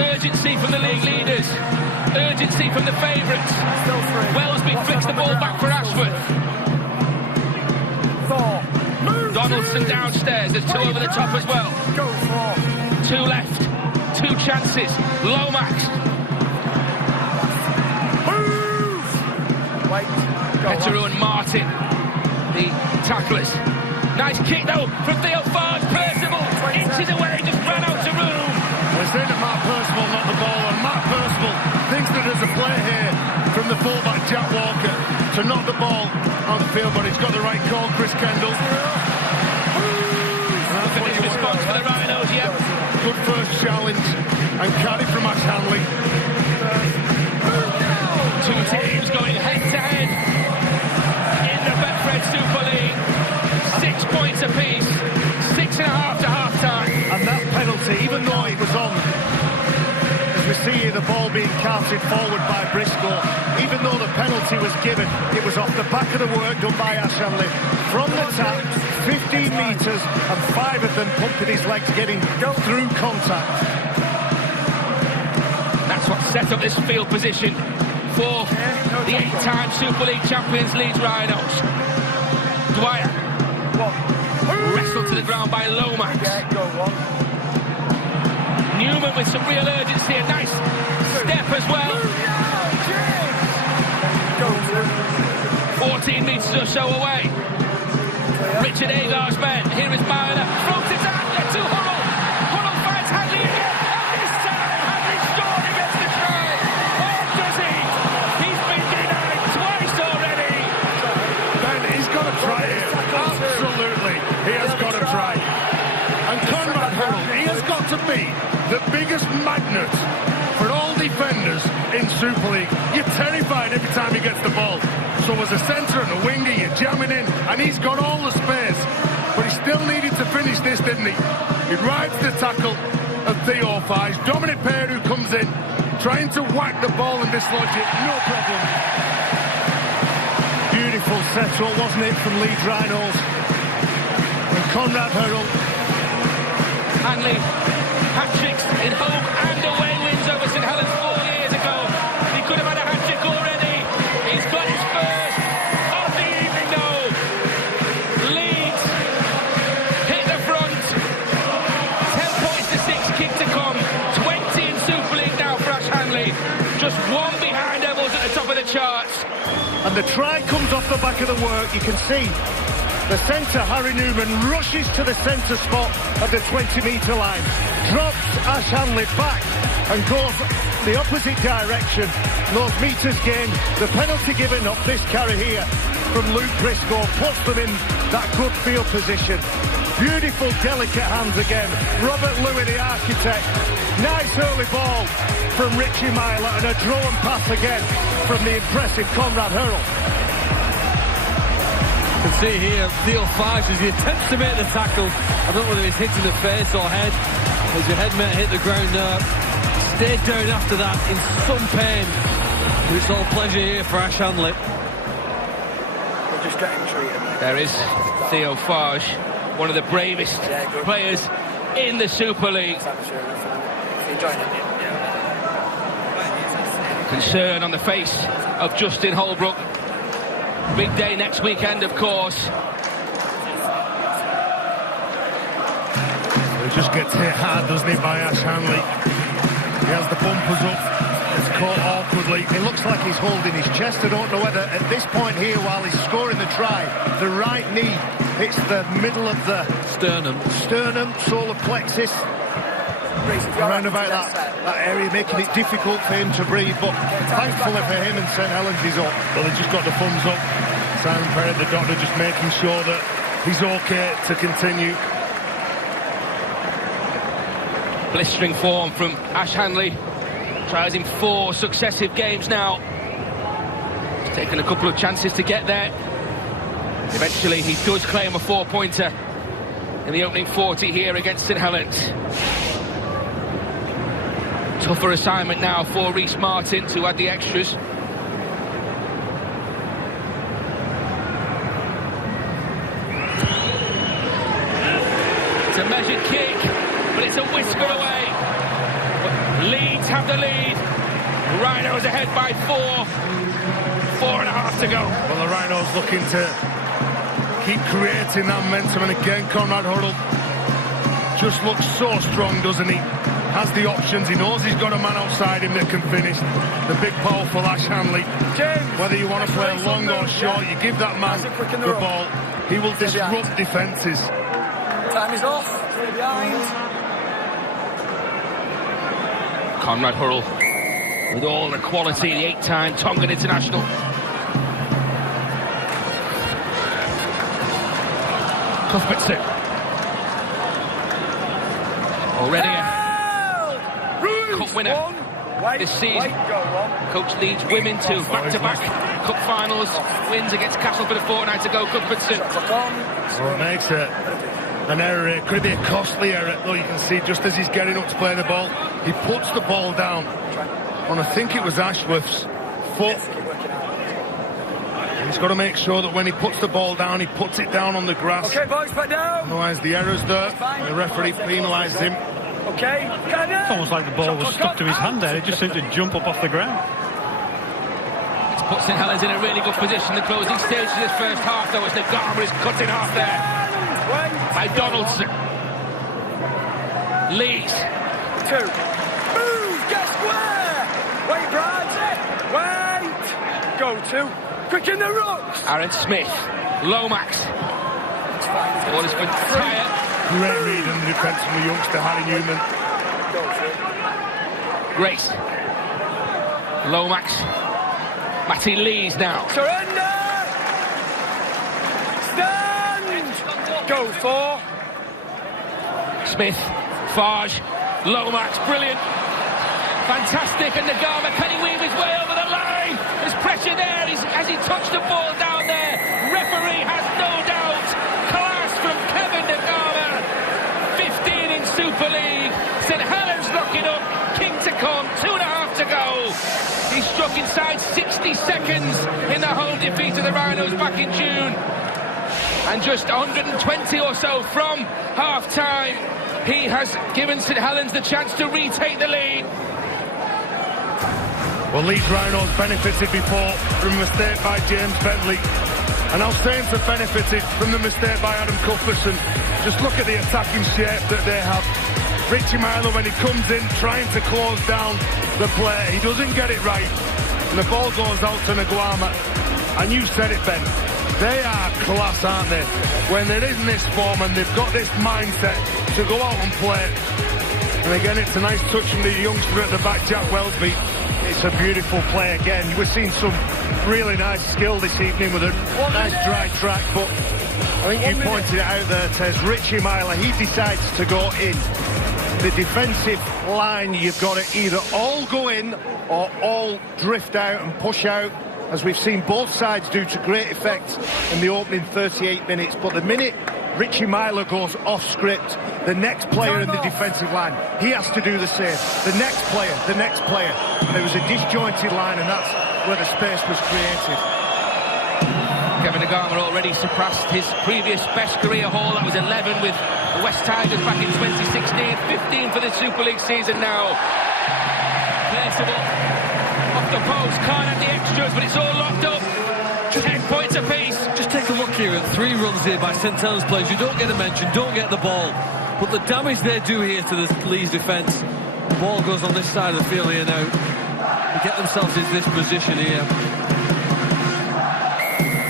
Urgency from the league leaders. Urgency from the favourites. Wellesby flicks the ball back for Ashworth. Donaldson downstairs. There's two over the top as well. Two left. Two chances. Lomax. Petteru and Martin, the tacklers. Nice kick though from Theophage. Percival inches away, just ran out to room. We're saying that Matt Percival knocked the ball, and Matt Percival thinks that there's a play here from the fullback Jack Walker to knock the ball on the field, but he's got the right call, Chris Kendall. Look at his response for the Rhinos, yeah. Good first challenge and carry from Ash Hanley. Two teams going head-to-head in the Betfred Super League. 6 points apiece, 6.5 to half-time. And that penalty, even though it was on, as we see here, the ball being carted forward by Briscoe, even though the penalty was given, it was off the back of the work done by Ash Hanley. From the tap, 15 metres, and 5 of them pumping his legs, getting through contact. That's what set up this field position for the 8-time Super League champions Leeds Rhinos. Dwyer wrestled to the ground by Lomax. Newman with some real urgency, a nice step as well. 14 metres or so away. Richard Agar's men. Here is Mariner. Floats it out to Hurrell. Hurrell finds Hadley again. And this time Hadley scored against the try. Or does he? He's been denied twice already. Ben, he's got to try it. Absolutely. He has got to try. And Conrad Hurrell, he has got to be the biggest magnet for all defenders in Super League. You're terrified every time he gets the ball. So as a centre and a winger, you're jamming in, and he's got all the space. But he still needed to finish this, didn't he? He rides the tackle of Theophage. Dominic Peru comes in, trying to whack the ball and dislodge it. No problem. Beautiful set-up, wasn't it, from Leeds Rhinos? And Conrad Hurrell. Hanley, hat-tricks in home and away wins over St Helens 4 years ago. He could have had a hat-trick already. He's got his first of the evening though. Leeds hit the front. 10 points to 6, kick to come. 20 in Super League now for Ash Hanley. Just one behind Devils at the top of the charts. And the try comes off the back of the work. You can see the centre, Harry Newman, rushes to the centre spot at the 20-metre line, drops Ash Hanley back and goes the opposite direction. Those metres gained, the penalty given off this carry here from Luke Briscoe puts them in that good field position. Beautiful, delicate hands again. Robert Louis, the architect. Nice early ball from Richie Myler and a drawn pass again from the impressive Conrad Hurrell. You can see here Theophage as he attempts to make the tackle. I don't know whether he's hit in the face or head. As your head hit the ground there, stayed down after that in some pain. But it's all pleasure here for Ash Hanley. We're just getting treated. There is Theo Farge, one of the bravest players in the Super League. Concern on the face of Justin Holbrook. Big day next weekend, of course. He just gets hit hard, doesn't he, by Ash Hanley. He has the bumpers up. It's caught awkwardly. It looks like he's holding his chest. I don't know whether at this point here, while he's scoring the try, the right knee hits the middle of the Sternum, solar plexus. Around about that area, making it difficult for him to breathe, but thankfully for him and St Helens he's up. Well, he just got the thumbs up. Simon Perry, the doctor, just making sure that he's okay to continue. Blistering form from Ash Hanley. Tries in 4 successive games now. He's taken a couple of chances to get there. Eventually he does claim a 4-pointer in the opening 40 here against St Helens. Tougher assignment now for Rhys Martin to add the extras. It's a measured kick, but it's a whisker away. But Leeds have the lead. Rhinos ahead by 4. 4.5 to go. Well, the Rhinos looking to keep creating that momentum, and again Conrad Hurrell just looks so strong, doesn't he? Has the options, he knows he's got a man outside him that can finish. The big powerful Ash Hanley. Whether you want to play long or short, you give that man the ball, he will disrupt defences. Time is off. Behind. Conrad Hurrell with all the quality, the 8-time Tongan international. Cuthbertson. Already a cup winner this season. Coach Leeds women to back-to-back cup finals. Wins against Castleford a fortnight ago. Cuthbertson. Well, it makes an error here. Could be a costly error. Though you can see just as he's getting up to play the ball, he puts the ball down on, I think it was Ashworth's foot. He's got to make sure that when he puts the ball down, he puts it down on the grass. Okay, boys, back down. Otherwise, the error's there. The referee penalises him. Okay, it's almost like the ball was stuck to his hand there. It just seemed to jump up off the ground. It's put St Helens in a really good position. The closing stage of this first half, though, as Nagama is cut in half there by Donaldson. Leeds. 2. Move, get square. Wait, Brad. Wait. Go 2. Quick in the rocks. Aaron Smith. Lomax. Ball is for Tyre. Great read in the defence from the youngster, Harry Newman. Grace. Lomax. Matty Lees now. Surrender. Stand. Go 4. Smith. Farge. Lomax. Brilliant. Fantastic. And Nagama, can he weave his way over the line? There's pressure there as he touched the ball down there. Referee has no doubt. Class from Kevin Nagama. 15 in Super League. St Helens locking up. King to come. 2.5 to go. He struck inside 60 seconds in the home defeat of the Rhinos back in June. And just 120 or so from half-time, he has given St Helens the chance to retake the lead. Well, Leeds Rhinos benefited before from a mistake by James Bentley. And now Saints have benefited from the mistake by Adam Cuthbertson. Just look at the attacking shape that they have. Richie Milo, when he comes in trying to close down the play, he doesn't get it right. And the ball goes out to Nagama. And you said it, Ben. They are class, aren't they? When they're in this form and they've got this mindset to go out and play. And again, it's a nice touch from the youngster at the back, Jack Wellsby. It's a beautiful play again. We're seeing some really nice skill this evening with a nice dry track, but I think you pointed it out there, Tez. Richie Myler, he decides to go in. The defensive line, you've got to either all go in or all drift out and push out, as we've seen both sides do to great effect in the opening 38 minutes. But the minute Richie Myler goes off script. The next player in the defensive line, he has to do the same. The next player. And it was a disjointed line, and that's where the space was created. Kevin Nagama already surpassed his previous best career haul. That was 11 with the West Tigers back in 2016. 15 for the Super League season now. Percival off the post, can't have the extras, but it's all locked up. 10 points apiece. Just take a look here at 3 runs here by St Helens players. You don't get a mention, don't get the ball. But the damage they do here to the Leeds defence. The ball goes on this side of the field here now. They get themselves into this position here.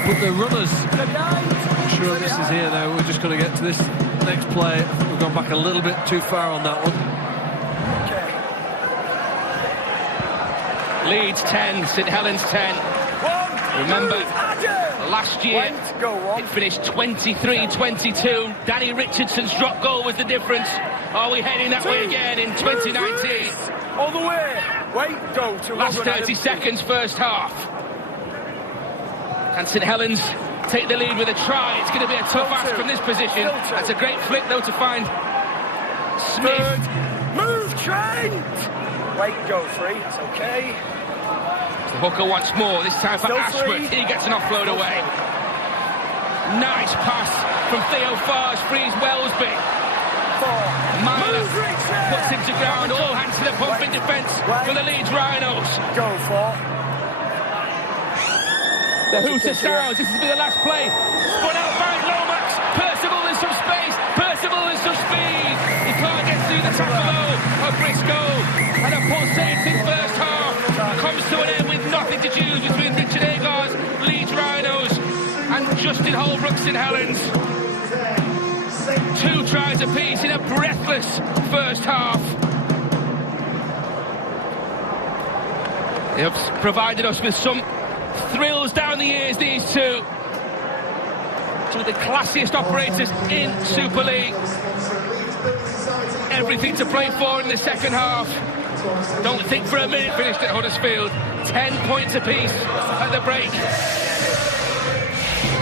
But the runners, I'm sure this is here now. We're just going to get to this next play. I think we've gone back a little bit too far on that one. Leeds 10, St Helens 10. Remember, last year it finished 23-22. Danny Richardson's drop goal was the difference. Are we heading that way again in 2019? All the way. Wait, go to last 30 seconds, first half. And St Helens take the lead with a try. It's going to be a tough ask from this position. That's a great flick, though, to find Smith. Move, Trent! Wait, go 3. It's okay. The hooker once more, this time for Ashford. He gets an offload away. Nice pass from Theo Farge, frees Wellesby. 4. Myler puts him to ground, all hands to the pump in defence for the Leeds Rhinos. Go 4. The hooter sounds, this has been the last play. Spun out by Lomax. Percival in some space. Percival in some speed. He can't get through the tackle though of Briscoe. And a pulsating first half comes to an end with nothing to choose between Richard Agar's Leeds Rhinos and Justin Holbrook's St Helens. 2 tries apiece in a breathless first half. They have provided us with some thrills down the years, these two. Two of the classiest operators in Super League. Everything to play for in the second half. Don't think for a minute finished at Huddersfield. 10 points apiece at the break.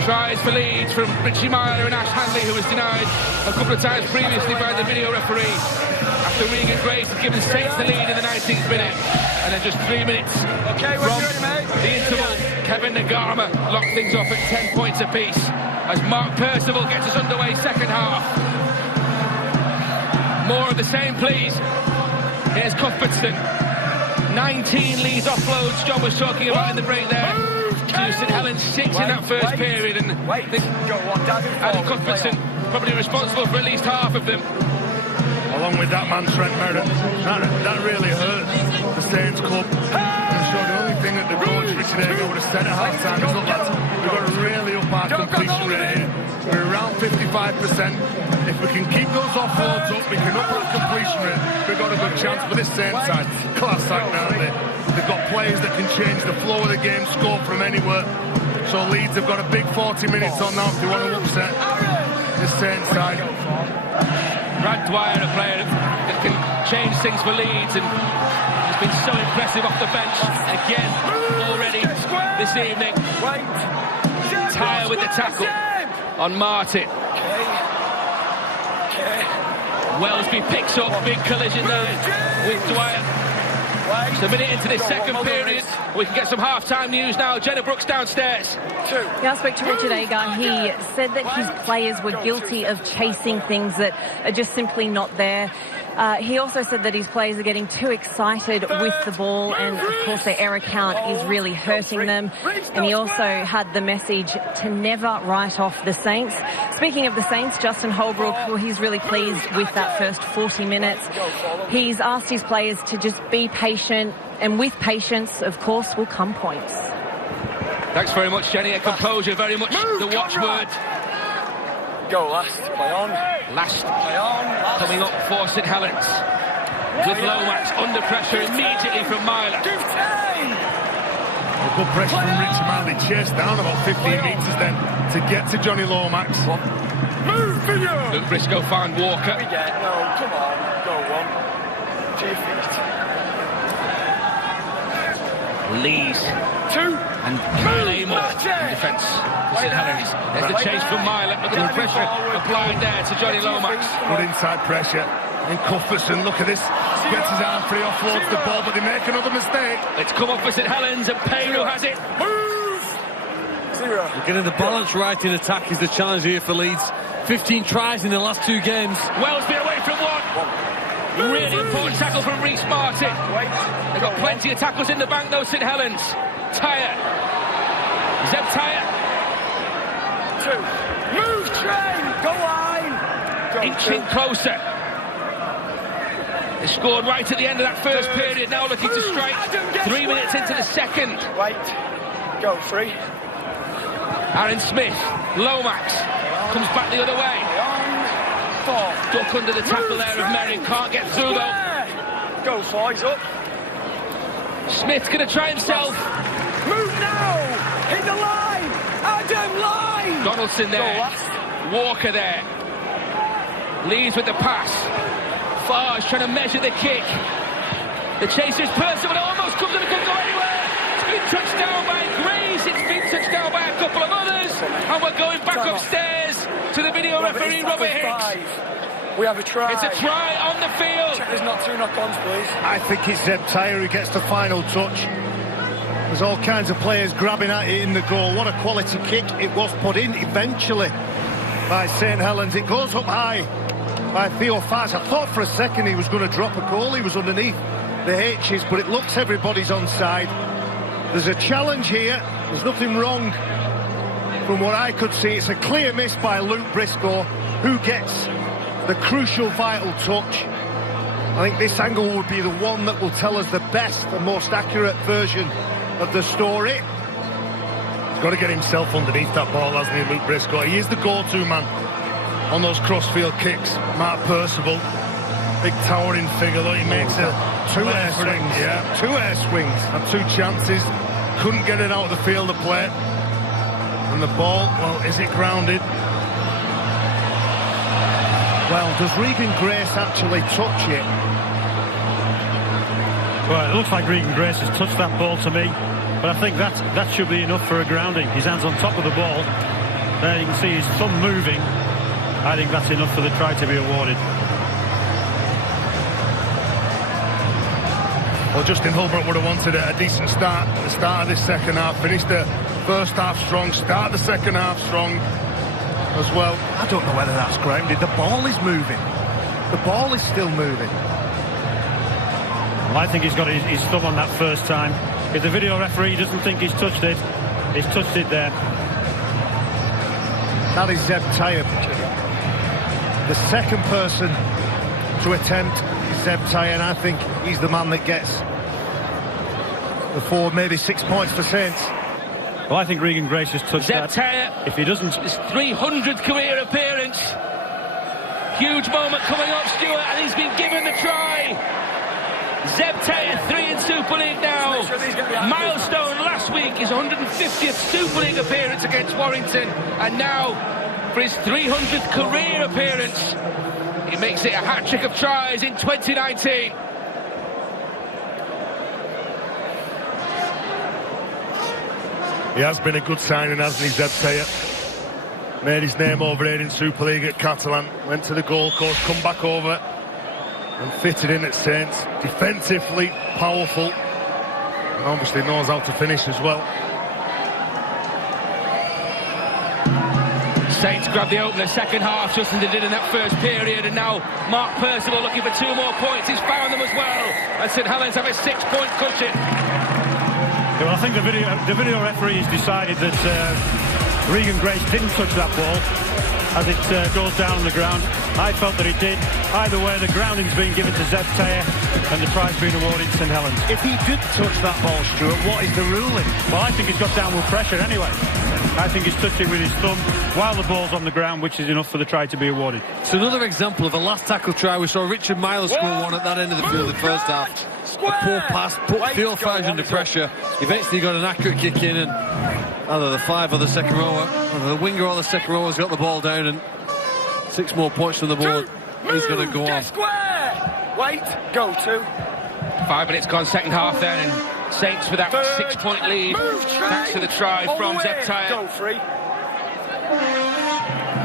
Tries for Leeds from Richie Myler and Ash Handley, who was denied a couple of times previously by the video referee. After Regan Grace had given Saints the lead in the 19th minute. And then just 3 minutes from the interval, Kevin Nagama locked things off at 10 points apiece as Mark Percival gets us underway second half. More of the same, please. Here's Cuthbertson. 19 Leeds offloads John was talking about in the break there. To St Helens 6 in that first period, and Adam Cuthbertson probably responsible for at least half of them. Along with that man Trent Merritt, that really hurt the Saints club. I'm sure the only thing that the coach Richard Agar would have said at half time is, look lads, we've got to really up our completion rate here. We're around 55%. If we can keep those offloads up, we can up our completion rate. We've got a good chance. For this Saints side, class act, aren't they? They've got players that can change the flow of the game, score from anywhere. So Leeds have got a big 40 minutes on now if they want to upset this Saints side. Brad Dwyer, a player that can change things for Leeds, and he's been so impressive off the bench again already this evening. Tyre with the tackle on Martin. Wellesby picks up, big collision there with Dwyer. Just a minute into this second period, we can get some half-time news now. Jenna Brooks downstairs. Yeah, I spoke to Richard Agar. He said that his players were guilty of chasing things that are just simply not there. He also said that his players are getting too excited with the ball, and of course their error count is really hurting them. And he also had the message to never write off the Saints. Speaking of the Saints, Justin Holbrook, well, he's really pleased with that first 40 minutes. He's asked his players to just be patient, and with patience, of course, will come points. Thanks very much, Jenny. Composure, very much the watchword. Go last, play on. Last coming up for St Helens. With Lomax under pressure immediately from Myler. A good pressure from Richie Myler. Chased down about 15 metres then to get to Johnny Lomax. Move for you! Luke Briscoe found Walker. No, come on, go on. To your feet. Leeds. Two. And Carlemo in defence for St Helens. There's the chase from Milet. Look at the pressure applied there to Johnny Lomax. Good inside pressure. And Cuthbertson, look at this. Gets his arm free, offloads the ball, but they make another mistake. It's come up for St Helens, and Payne has it. Move. Zero. Getting the balance right in attack is the challenge here for Leeds. 15 tries in the last 2 games. Wells been away from one. Really important tackle from Reece Martin. They've got plenty of tackles in the bank though, St Helens. Tyre. Zeb Tyre. Two. Move, train. Go line. Go Inching closer. They scored right at the end of that first period. Now looking to strike 3 minutes into the second. Wait. Go free. Aaron Smith. Lomax. Comes back the other way. Duck under the tackle there of Merrick. Can't get through though. Go Foy's up. Smith's going to try himself. Move now. Hit the line. Adam line. Donaldson there. Walker there. Leeds with the pass. Farge trying to measure the kick. The chaser's Percival. It almost comes and it could go anywhere. It's been touched down by Grace. It's been touched down by a couple of others. And we're going back upstairs to the video referee, Robert Hicks. We have a try. It's a try on the field. Check there's not 2 knock-ons, please. I think it's Zeb Tyre who gets the final touch. There's all kinds of players grabbing at it in the goal. What a quality kick it was put in eventually by St Helens. It goes up high by Theo Faz. I thought for a second he was going to drop a goal. He was underneath the H's, but it looks everybody's onside. There's a challenge here. There's nothing wrong from what I could see. It's a clear miss by Luke Briscoe, who gets the crucial vital touch. I think this angle would be the one that will tell us the best and most accurate version of the story. He's got to get himself underneath that ball, hasn't he, Luke Briscoe? He is the go-to man on those crossfield kicks. Mark Percival, big towering figure, though he makes a 2 air swings. Yeah, 2 air swings. had 2 chances, couldn't get it out of the field of play. And the ball, well, is it grounded? Well, does Regan Grace actually touch it? Well, it looks like Regan Grace has touched that ball to me, but I think that should be enough for a grounding. His hand's on top of the ball. There you can see his thumb moving. I think that's enough for the try to be awarded. Well, Justin Hulbert would have wanted a decent start at the start of this second half. Finished the first half strong, start the second half strong as well. I don't know whether that's grounded. The ball is moving. The ball is still moving. Well, I think he's got his thumb on that first time. If the video referee doesn't think he's touched it there. That is Zeb Tyre. The second person to attempt is Zeb Tyre, and I think he's the man that gets the 4, maybe 6 points for Saints. Well, I think Regan Grace has touched Zeb that. Tyre, if he doesn't... his 300th career appearance. Huge moment coming up, Stuart, and he's been given the try. Zeb Tyre, 3 in Super League now. Milestone last week, his 150th Super League appearance against Warrington. And now, for his 300th career appearance, he makes it a hat-trick of tries in 2019. He has been a good signing, hasn't he, Zeb Tyre? Made his name over here in Super League at Catalan. Went to the Gold Coast, come back over and fitted in at Saints. Defensively powerful. And obviously knows how to finish as well. Saints grab the opener second half, just as they did in that first period, and now Mark Percival looking for 2 more points. He's found them as well, and St Helens have a 6-point cushion. Yeah, well, I think the video referee has decided that Regan Grace didn't touch that ball as it goes down on the ground. I felt that he did. Either way, the grounding's been given to Zeb Tyre and the prize being awarded to St Helens. If he did touch that ball, Stuart, what is the ruling? Well, I think he's got downward pressure anyway. I think he's touched it with his thumb while the ball's on the ground, which is enough for the try to be awarded. It's another example of a last tackle try. We saw Richard Myler score one at that end of the field in the first half. A poor pass, put Theo Fage under pressure. Eventually got an accurate kick in, and either the 5 or the second rower, either the winger or the second rower has got the ball down, and 6 more points on the board. He's going to go on. Square. Wait, go 2. 5 minutes gone, second half then, and Saints with that 6-point lead thanks to the try from Zeptaya. Go free.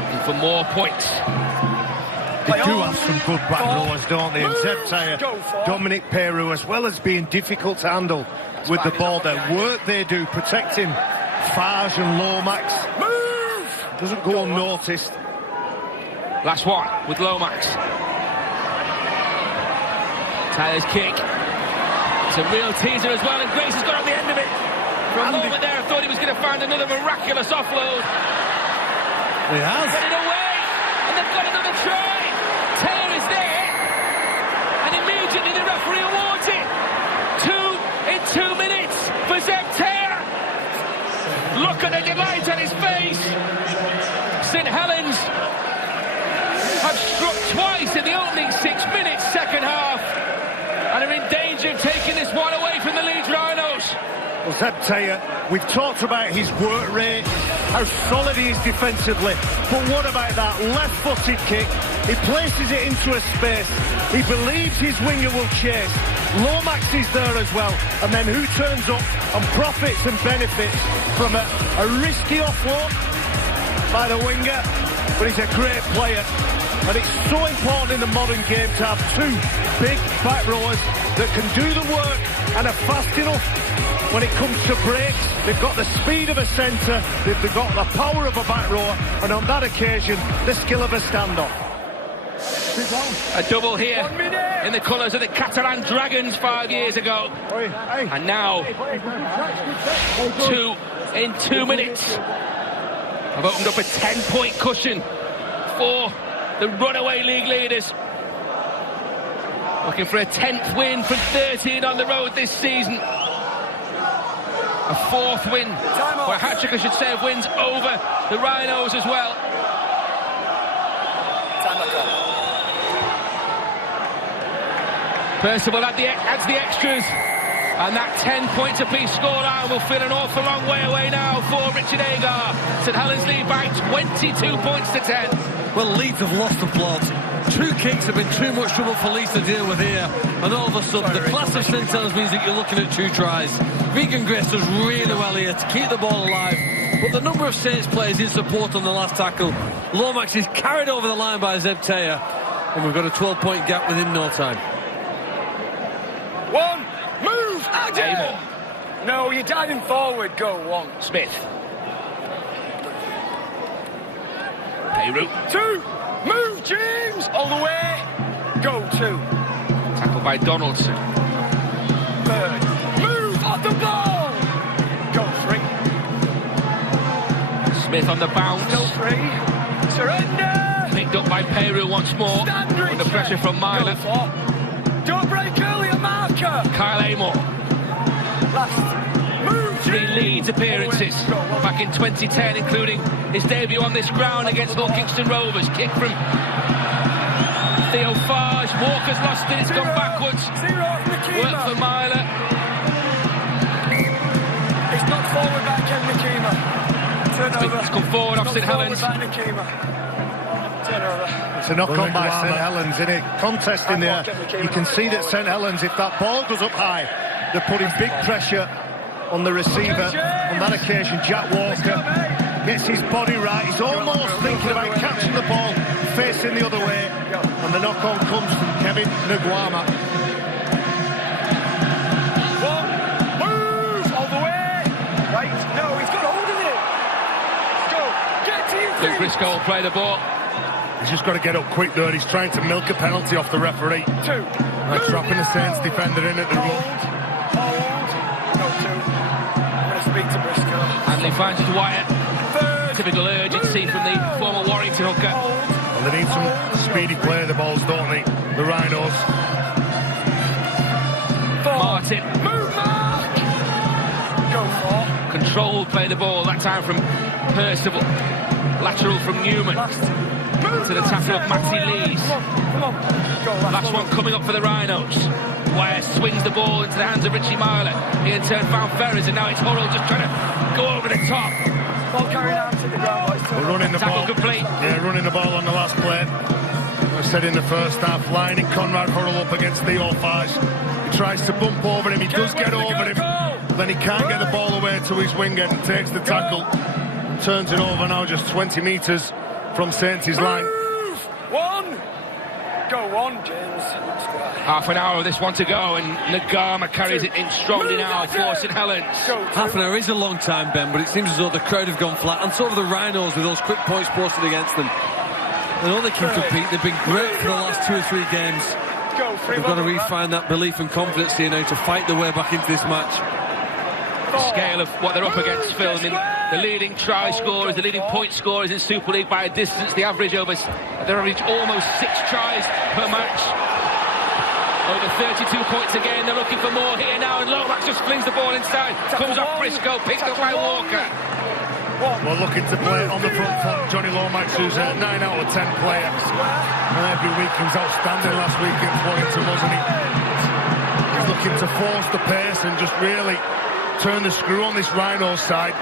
Looking for more points. They do have some good back rowers, don't they? And Zeptaya, Dominic Peru, as well as being difficult to handle with the ball, their work they do protecting Farge and Lomax doesn't go unnoticed. Last one with Lomax. Tyler's kick. It's a real teaser as well, and Grace has got on the end of it. For a moment there, I thought he was going to find another miraculous offload. He has. Got it away, and they've got another try. Taylor is there, and immediately the referee awards it. 2 in 2 minutes for Zeb Taylor. Look at the delight on his face. St Helens have struck twice in the opening 6 minutes, second half, and are in danger of taking this one away from the Leeds Rhinos. Well, Zeptaya, we've talked about his work rate, how solid he is defensively, but what about that left-footed kick? He places it into a space. He believes his winger will chase. Lomax is there as well, and then who turns up and profits and benefits from a risky offload by the winger? But he's a great player, and it's so important in the modern game to have two big back rowers that can do the work and are fast enough when it comes to breaks. They've got the speed of a centre, they've got the power of a back rower, and on that occasion, the skill of a standoff. A double here in the colours of the Catalan Dragons 5 years ago. And now, 2 in 2 minutes. I've opened up a 10-point cushion for the runaway league leaders. Looking for a 10th win from 13 on the road this season. A 4th win, or a hat-trick I should say, of wins over the Rhinos as well. Percival adds the extras, and that 10 points apiece scoreline will feel an awful long way away now for Richard Agar. St Helens lead by 22 points to 10. Well, Leeds have lost the plot. 2 kicks have been too much trouble for Leeds to deal with here, and all of a sudden the class of St Helens means that you're looking at 2 tries. Regan Grace does really well here to keep the ball alive, but the number of Saints players in support on the last tackle. Lomax is carried over the line by Zeptaya, and we've got a 12-point gap within no time. One, move, Adam! No, you're diving forward, go one. Smith. Peru. 2, move, James, all the way, go 2. Tackled by Donaldson. 3rd, move, off the ball, go 3. Smith on the bounce. Go 3, surrender. Picked up by Peru once more. Under pressure from Myler. Don't break earlier, marker. Kyle Amor. Last, move, 3 Leeds appearances back in 2010, including his debut on this ground against Hull Kingston Rovers. Kick from Theo Farge. Walker's lost it, it's gone backwards. Work for Myler. It's not forward by Ken Nakima. Turnover. It's come forward off St Helens. It's a knock-on by St Helens, isn't it? Contest in there. You can see that St Helens, if that ball goes up high, they're putting big pressure on the receiver. On that occasion, Jack Walker gets his body right. He's almost thinking about catching the ball, facing the other way. And the knock-on comes from Kevin Nguama. One, move, all the way. Right, no, he's got hold of it. Go, get to your feet. Luke Briscoe will play the ball. He's just got to get up quick there. He's trying to milk a penalty off the referee. 2. Trapping the Saints defender in at the rope. Hold. Go 2. I'm going to speak to Briscoe. Hanley finds Dwyer. 3rd. Typical urgency from the former Warrington hooker. Well, they need some speedy play of the balls, don't they? The Rhinos. 4. Martin. Move, Mark. Go 4. Controlled play the ball, that time from Percival. Lateral from Newman. To the tackle of Matty Lees. Come on. Go, Last one coming up for the Rhinos. Dwyer swings the ball into the hands of Richie Myler. He in turn found Ferris, and now it's Hurrell just trying to go over the top. Ball carried out to the ground, boys. We're running the Tackle ball. complete. Yeah, running the ball on the last play. I said in the first half, lining Conrad Hurrell up against Theo Farge. He tries to bump over him, he does get over him. then he can't get the ball away to his winger and takes the tackle, turns it over now just 20 metres from Saints' line. One. Go on, James. Half an hour of this one to go, and Nagama carries it in strongly now for St Helens. Half an hour is a long time, Ben, but it seems as though the crowd have gone flat, and so have the Rhinos with those quick points posted against them. They know they can compete. They've been great for the last 2 or 3 games. They've got to refine that belief and confidence here now to fight their way back into this match. The scale of what they're up against, Phil. I mean, the leading try scorers, the leading point scorers in Super League by a distance. They average almost 6 tries per match. Over 32 points again. They're looking for more here now, and Lomax just flings the ball inside. Comes off Briscoe, picked up by Walker. Well, looking to play on the front foot, Johnny Lomax, who's a 9 out of 10 player. And every week he was outstanding last week against Wellington, wasn't he? He's looking to force the pace and just really turn the screw on this Rhinos side.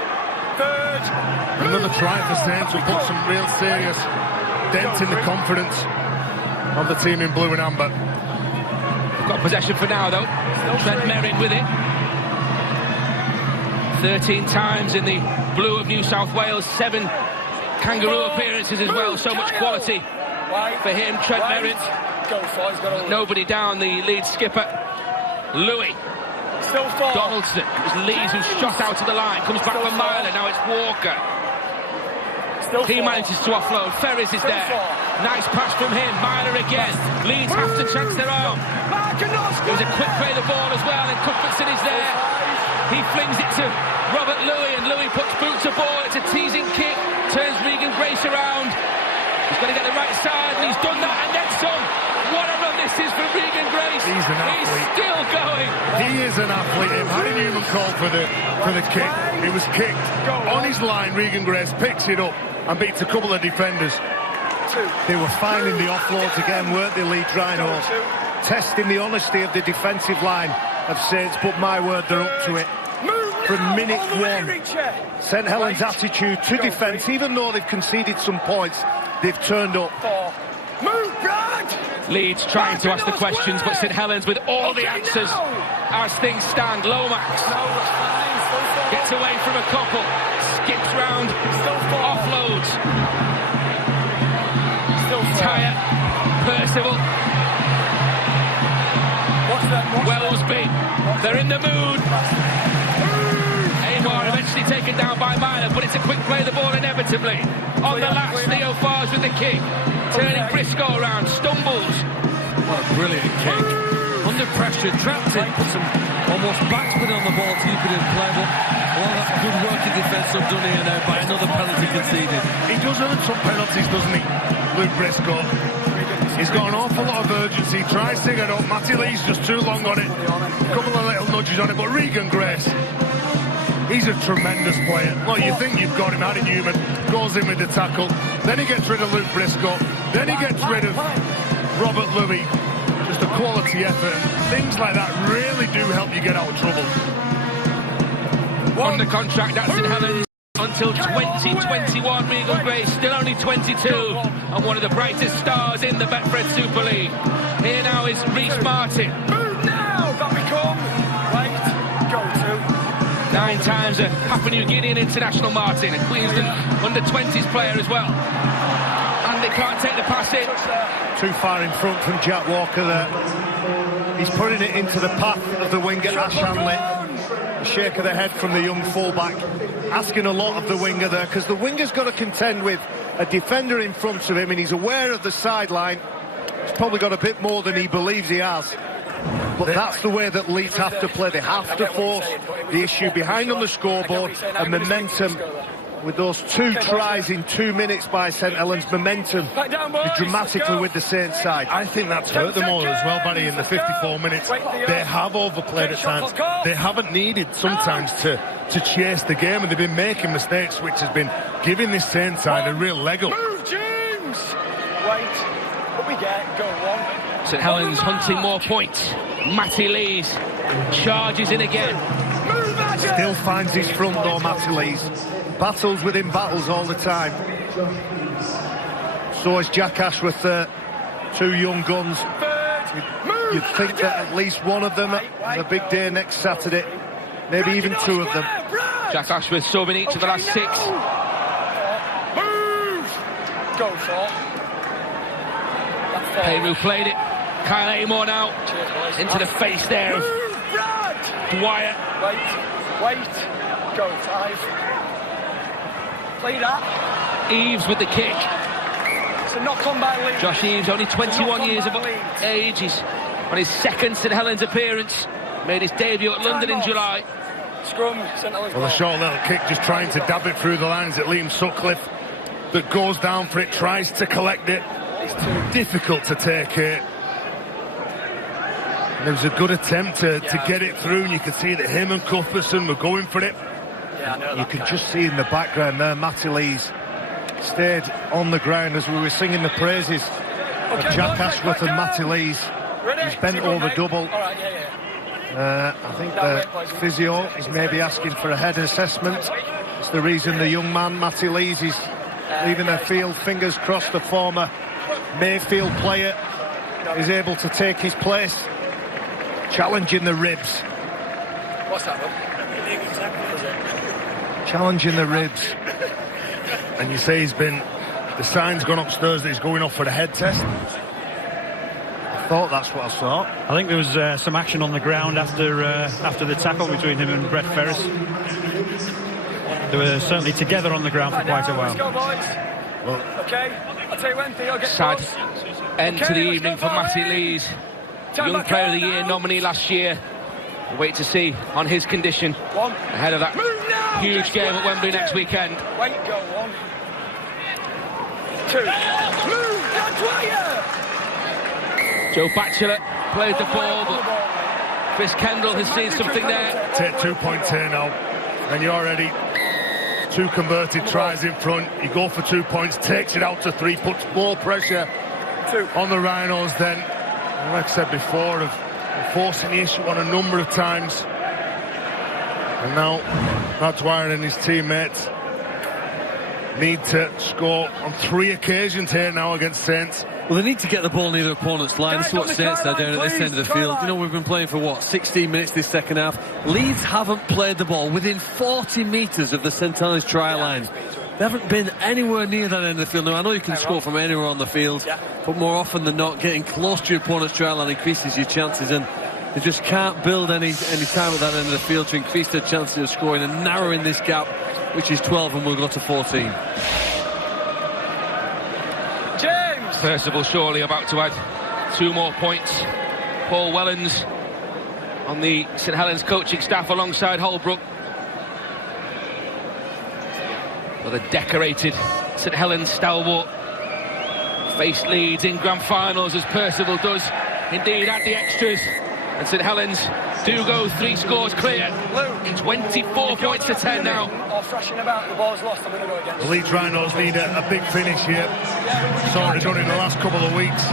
Another try for Saints will put some real serious dent in the confidence of the team in blue and amber. Got possession for now, though. Trent Merrin with it. 13 times in the blue of New South Wales, 7 Kangaroo appearances as well. So much quality for him, Trent Merrin. Nobody down, the lead skipper, Louis. Donaldson. It was Leeds who shot out of the line. Comes back for Myler. Now it's Walker. He manages to offload. Ferris is there. Nice pass from him. Myler again. Leeds have to chance their arm. It was a quick play of the ball as well, and Cuthbertson is there. He flings it to Robert Louis, and Louis puts boot to ball. It's a teasing kick. Turns Regan Grace around. He's got to get the right side, and he's done that, and then some. What a run this is for Regan Grace. He's an athlete. He's still going. He is an athlete. Harry Newman called for the kick. It was kicked on his line. Regan Grace picks it up and beats a couple of defenders. They were finding the offloads again, weren't they, Leeds Rhinos? Testing the honesty of the defensive line of Saints, but my word, they're up to it. From minute 1, St Helens' attitude to defence, even though they've conceded some points, they've turned up. Leeds trying to ask the questions, but St Helens with all the answers as things stand. Lomax gets away from a couple, skips round, offloads. Tyre, Percival, Wellsby, they're in the mood. Amar eventually taken down by Myler, but it's a quick play of the ball inevitably. On the last, Theo Fars with the kick, turning Briscoe around, stumbles. What a brilliant kick. Under pressure, trapped in, put some almost backspin on the ball to keep it in play, but a lot of that good work in defence done here now by another penalty conceded. He does earn some penalties, doesn't he, Luke Briscoe? He's got an awful lot of urgency, tries to get up. Matty Lee's just too long on it. A couple of little nudges on it, but Regan Grace, he's a tremendous player. Well, you think you've got him. Harry Newman goes in with the tackle, then he gets rid of Luke Briscoe, then he gets rid of Robert Louis. Just a quality effort. Things like that really do help you get out of trouble. Under contract at St Helens until 2021. Regan Grace still only 22 and one of the brightest stars in the Betfred Super League. Here now is Reece Martin. Move now, that become. Wait, go to. 9 times a Papua New Guinean international, Martin, a Queensland under-20s player as well. And they can't take the pass in. Too far in front from Jack Walker there. He's putting it into the path of the winger, Ash Hanley. A shake of the head from the young fullback. Asking a lot of the winger there, because the winger's got to contend with a defender in front of him, and he's aware of the sideline. He's probably got a bit more than he believes he has. But that's the way that Leeds have to play. They have to force the issue behind on the scoreboard, and momentum. With those 2 tries in 2 minutes by St Helens, momentum dramatically with the Saints side. I think that's hurt them all as well, Barry, in the 54 minutes. They have overplayed at times. They haven't needed sometimes to chase the game, and they've been making mistakes, which has been giving this Saints side a real leg up. Move, James! Wait, what we get, go on. St Helens hunting more points. Matty Lees charges in again. Still finds his front door, Matty Lees. Battles within battles all the time. So is Jack Ashworth, 2 young guns. You'd think that at least one of them on a big day next Saturday maybe even 2 of them. Jack Ashworth subbing each of the last 6. Move! Go for. Hayru played it. Kyle Amor now. Into the face there of Move, Brad! Dwyer. Wait. Go 5. Play that. Eves with the kick. It's a knock-on by Leeds. Josh Eves, only 21 years of by Leeds. age. He's on his second St Helens appearance. Made his debut at London in July. Scrum, St Helens. Well, a short little kick, just trying to dab it through the lines at Liam Sutcliffe. That goes down for it, tries to collect it. It's difficult to take it. And it was a good attempt to get it through, and you could see that him and Cuthbertson were going for it. You can just see in the background there, Matty Lees stayed on the ground as we were singing the praises of Jack Ashworth and Matty Lees. He's bent over double. I think the physio is maybe asking for a head assessment. It's the reason the young man, Matty Lees, is leaving the field. Fingers crossed the former Mayfield player is able to take his place. Challenging the ribs. What's that, Challenging the ribs. And you say the sign's gone upstairs that he's going off for a head test. I thought that's what I saw. I think there was some action on the ground after the tackle between him and Brett Ferris. They were certainly together on the ground for quite a while. Let's go, boys. Well, Okay, I'll tell you when, Theo, get Sad close. end to the evening for Matty Lees. Young Player of the Year nominee last year. We'll wait to see on his condition ahead of that huge game at Wembley next weekend. Wait, go 1. 2. Move, Dwyer! Joe Batchelor played the ball, but Chris Kendall has seen something there. take 2 points here now, and you're already 2 converted tries in front. You go for 2 points, takes it out to 3, puts more pressure on the Rhinos then. And like I said before, of forcing the issue on a number of times. And now Matt Dwyer and his teammates need to score on 3 occasions here now against Saints. Well, they need to get the ball near their opponent's line. This is what Saints are doing at this end of the field. You know, we've been playing for, 16 minutes this second half. Leeds haven't played the ball within 40 metres of the St Helens try line. They haven't been anywhere near that end of the field. Now, I know you can score from anywhere on the field, but more often than not, getting close to your opponent's try line increases your chances, and they just can't build any time at that end of the field to increase their chances of scoring and narrowing this gap, which is 12 and we'll go to 14. Percival surely about to add 2 more points. Paul Wellens on the St Helens coaching staff alongside Holbrook. Well, a decorated St Helens stalwart faced Leeds in grand finals as Percival does indeed add the extras, and St Helens do go 3 scores clear. 24 points to 10 now. About, the ball's lost. I'm going to go again. The Leeds Rhinos need a big finish here. Sort of done in the last couple of weeks,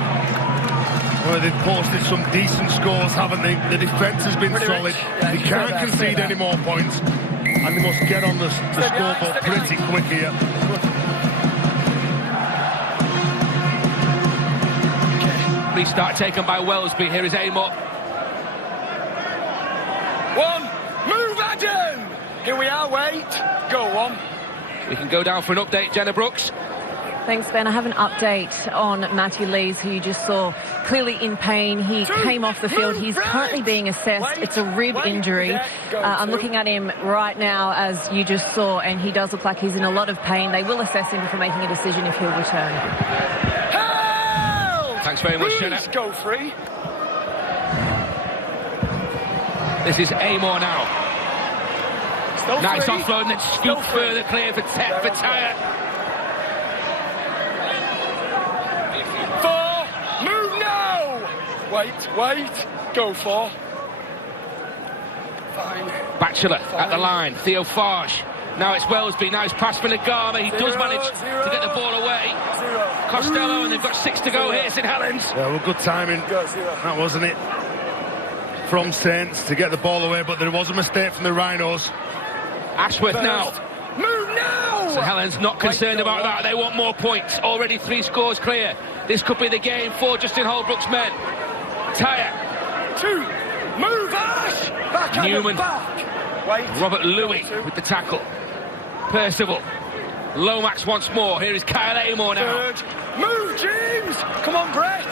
where they've posted some decent scores, haven't they? The defence has been solid. They can't concede any more points, and they must get on the scoreboard pretty quick here. Restart taken by Wellesby. Here is Amor. 1. Move, Adam! Here we are, wait. Go 1. We can go down for an update, Jenna Brooks. Thanks, Ben. I have an update on Matty Lees, who you just saw clearly in pain. He came off the field. He's currently being assessed. It's a rib injury. I'm looking at him right now, as you just saw, and he does look like he's in a lot of pain. They will assess him before making a decision if he'll return. Help! Thanks very much, Jenna. Go free. This is Amor now. Nice offload, and then scooped further clear for Tyre. 4. Move now! Wait. Go 4. Fine. Batchelor at the line. Theo Farge. Now it's Wellesby. Nice pass for Nagama. He does manage to get the ball away. Costello, and they've got 6 to go here, St Helens. Yeah, well, good timing. That wasn't it from Saints to get the ball away, but there was a mistake from the Rhinos. Ashworth now. Move now! St Helens not concerned about that. They want more points. Already 3 scores clear. This could be the game for Justin Holbrook's men. Tyre. 2. Move, Ash! Back, Newman. Back. Wait. Robert Louis with the tackle. Percival. Lomax once more. Here is Kyle Amor now. Third. Move, James! Come on, Brett!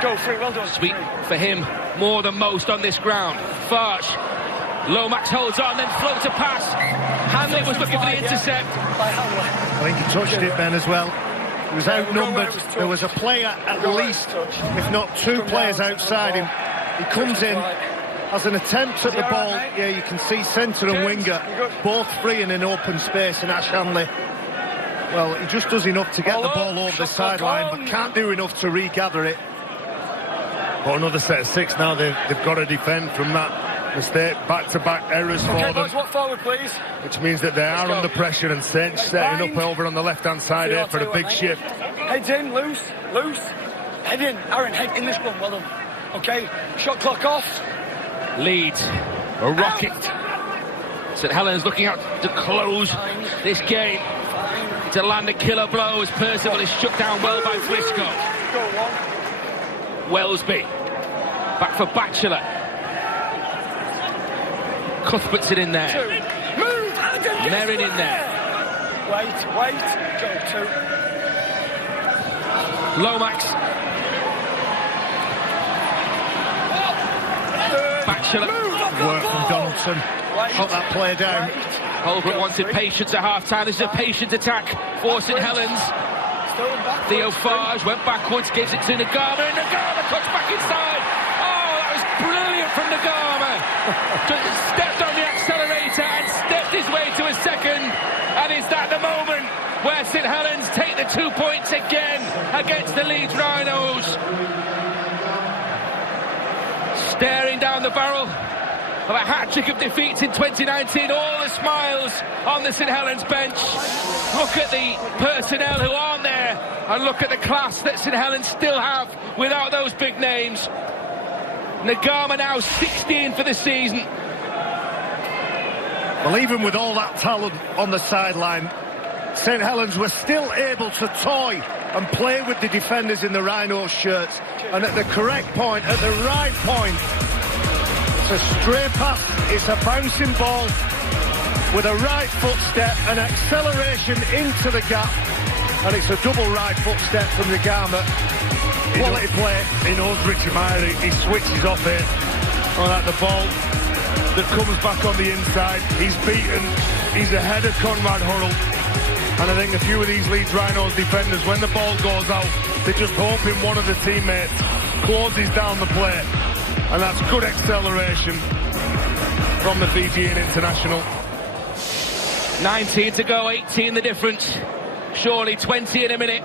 Go free, well done. Sweet for him, more than most on this ground. Farge. Lomax holds on, then floats a pass. Hanley was looking for the intercept. I think he touched it, Ben, as well. He was outnumbered. There was a player at least, if not two players outside him. He comes in, has an attempt at the ball. Yeah, you can see centre and winger both free in an open space, and Ash Hanley, well, he just does enough to get the ball over the sideline, but can't do enough to regather it. But another set of 6 now. They've got to defend from that mistake. Back-to-back errors for them. Boys, walk forward, please. Which means that they are under pressure, and Saints setting up over on the left-hand side here for a big shift. Heads in, loose. Head in, Aaron, head in this one, well done. Okay, shot clock off. Leeds, a rocket. St Helens looking out to close this game. To land a killer blow as Percival is shut down well by Briscoe. Go on. Wellesby, back for Batchelor. Cuthbert's in there. Move, Merrin in there. Wait, go 2. Lomax. Batchelor. Work from Donaldson. Got that player down. Holbrook wanted patience at half-time. This is a patient attack for St Helens. Theo Farge went backwards, gives it to Nagama, and Nagama cuts back inside. Oh, that was brilliant from Nagama. Just stepped on the accelerator and stepped his way to a second. And is that the moment where St Helens take the 2 points again against the Leeds Rhinos? Staring down the barrel of a hat-trick of defeats in 2019, all the smiles on the St Helens bench. Look at the personnel who aren't there, and look at the class that St Helens still have without those big names. Nagama now 16 for the season. Well, even with all that talent on the sideline, St Helens were still able to toy and play with the defenders in the Rhinos shirts, and at the correct point, at the right point. It's a stray pass, it's a bouncing ball with a right foot step, an acceleration into the gap, and it's a double right foot step from Nagama. Quality play. He knows Richie Meyer, he switches off here on that, the ball that comes back on the inside. He's beaten, he's ahead of Conrad Hurrell, and I think a few of these Leeds Rhinos defenders, when the ball goes out, they're just hoping one of the teammates closes down the play. And that's good acceleration from the Fijian international. 19 to go, 18 the difference. Surely 20 in a minute.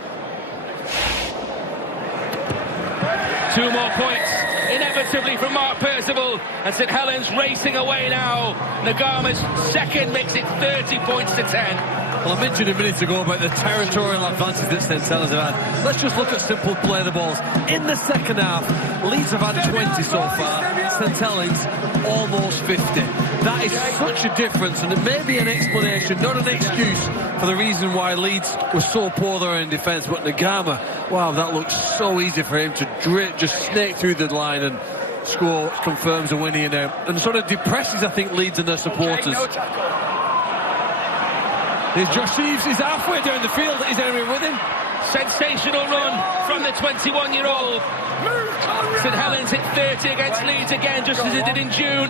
2 more points, inevitably, from Mark Percival. And St Helens racing away now. Nagama's second makes it 30 points to 10. Well, I mentioned a minute ago about the territorial advances that St Helens have had. Let's just look at simple play the balls. In the second half, Leeds have had 20 so far. St Helens almost 50. That is such a difference, and it may be an explanation, not an excuse, for the reason why Leeds was so poor there in defence. But Nagama, wow, that looks so easy for him to just snake through the line and score. Confirms a win here now, and sort of depresses, I think, Leeds and their supporters. Here's Josh Sheaves, he's halfway down the field. Is anyone with him? Sensational run from the 21-year-old. St Helens hit 30 against Leeds again, just as it did in June.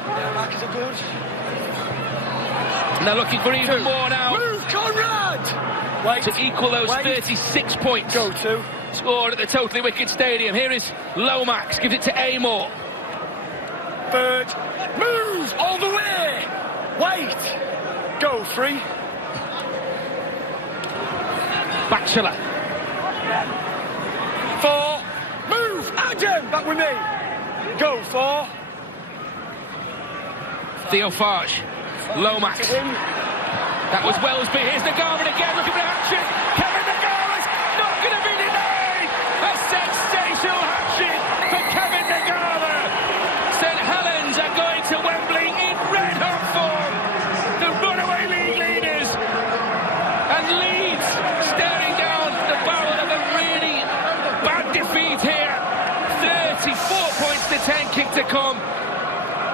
And they're looking for even more now. Move, Conrad! To equal those 36 points. Go to. Scored at the Totally Wicked Stadium. Here is Lomax, gives it to Amor. Third. Move all the way! Wait! Go free. Batchelor. 4. Move! Adam! Back with me. Go 4. Theo Farge. Lomax. That was Wellesby. Here's Nagama again, looking for hat-trick. Kevin Nagama's not going to be denied. A sensational hat-trick for Kevin Nagama. St Helens are going to Wembley in red-hot form. The runaway league leaders. And Leeds staring down the barrel of a really bad defeat here. 34 points to 10 kick to come.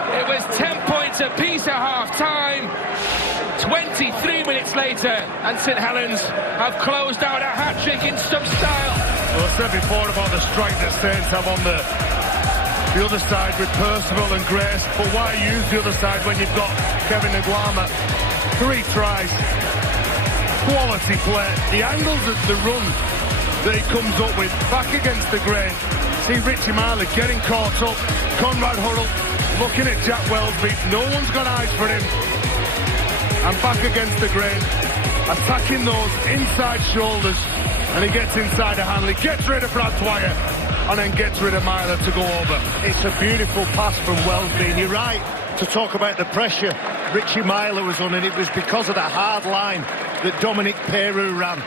It was 10 points of apiece at half-time. 23 minutes later, and St Helens have closed out a hat-trick in some style. Well, I said before about the strike that Saints have on the other side with Percival and Grace, but why use the other side when you've got Kevin Aguama? 3 tries, quality play, the angles of the run that he comes up with, back against the grain. See Richie Myler getting caught up, Conrad Hurrell looking at Jack Wellsby, no one's got eyes for him, and back against the grain, attacking those inside shoulders, and he gets inside of Hanley, gets rid of Brad Dwyer, and then gets rid of Myler to go over. It's a beautiful pass from Wellsby, and you're right to talk about the pressure Richie Myler was on, and it was because of the hard line that Dominic Peru ran.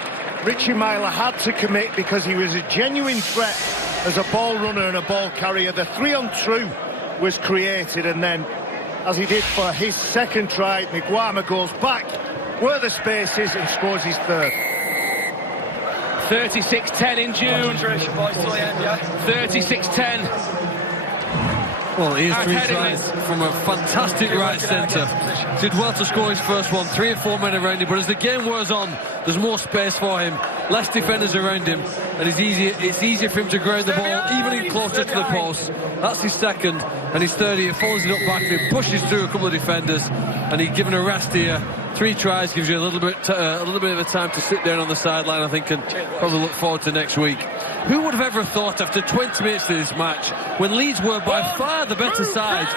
Richie Myler had to commit because he was a genuine threat as a ball runner and a ball carrier. The 3-on-2 was created, and then, as he did for his second try, Miguama goes back where the space is and scores his third. 36-10 in June. 36-10. Well, here's 3 tries from a fantastic right centre. Did well to score his first one. 3 or 4 men around him, but as the game wears on, there's more space for him, less defenders around him, and it's easier for him to ground the ball even in closer to the post. That's his second, and his third here follows it up back to him, pushes through a couple of defenders, and he's given a rest here. 3 tries gives you a little bit of a time to sit down on the sideline, I think, and probably look forward to next week. Who would have ever thought after 20 minutes of this match, when Leeds were by far the better side,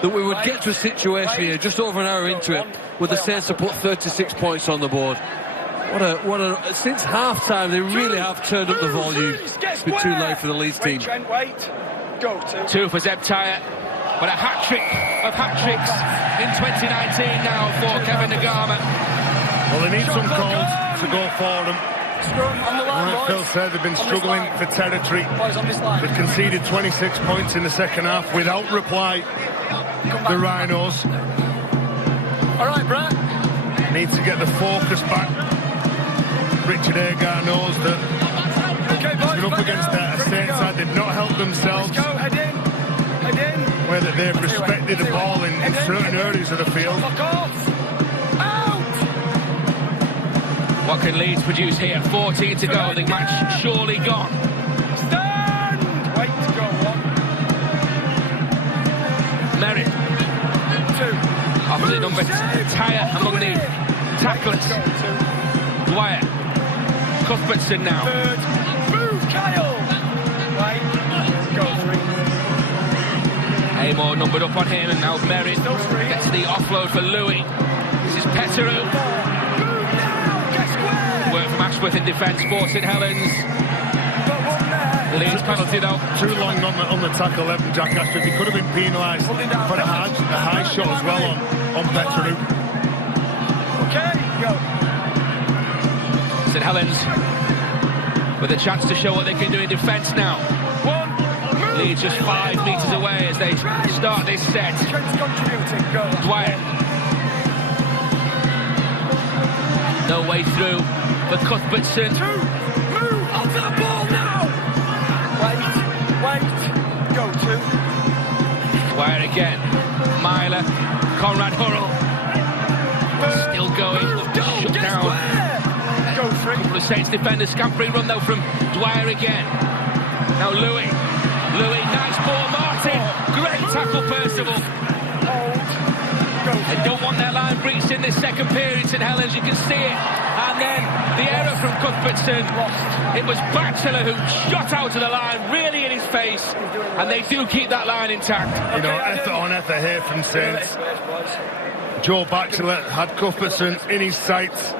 that we would get to a situation here just over an hour into it with the Saints to put 36 points on the board? Since half-time they really have turned up the volume. It's been too late for the Leeds team. 2 for Zeb Tyre, but a hat-trick of hat-tricks in 2019 now for Kevin Aguama. Well, they need some calls to go for them. Like Phil said, they've been struggling for territory. They've conceded 26 points in the second half without reply. The Rhinos need to get the focus back. Richard Agar knows that he's been up against a Saints side. They've not helped themselves, whether they've respected the ball in certain areas of the field. What can Leeds produce here? 14 to go. The match surely gone. Stand! Wait to go on. Merritt. 2. Opposite number Tyre among the tacklers. Dwyer. Cuthbertson now. 3rd. Move, Kyle! Wait. Go 3. Amor numbered up on him, and now Merritt gets the offload for Louis. This is Petteru. Work from Ashworth in defence for St Helens. Leeds penalty though. Too long on the tackle, Evan Jack Ashton. He could have been penalised for a high shot as well on Petteru. Okay, go. St Helens with a chance to show what they can do in defence now. 1. Leeds just 5 metres away as they start this set. Dwyer. No way through for Cuthbertson. 2. Move onto the ball now. Wait. Go 2. Dwyer again. Myler. Conrad Hurrell. Still going. Shut down. Go 3. Couple of Saints defenders. Scampering run though from Dwyer again. Now Louis. Nice ball. Martin. Great tackle, Percival. They don't want their line breached in this second period, St Helens, you can see it. And then the error from Cuthbertson. It was Batchelor who shot out of the line, really in his face. And they do keep that line intact. You know, effort on effort here from Saints. Joe Batchelor had Cuthbertson in his sights.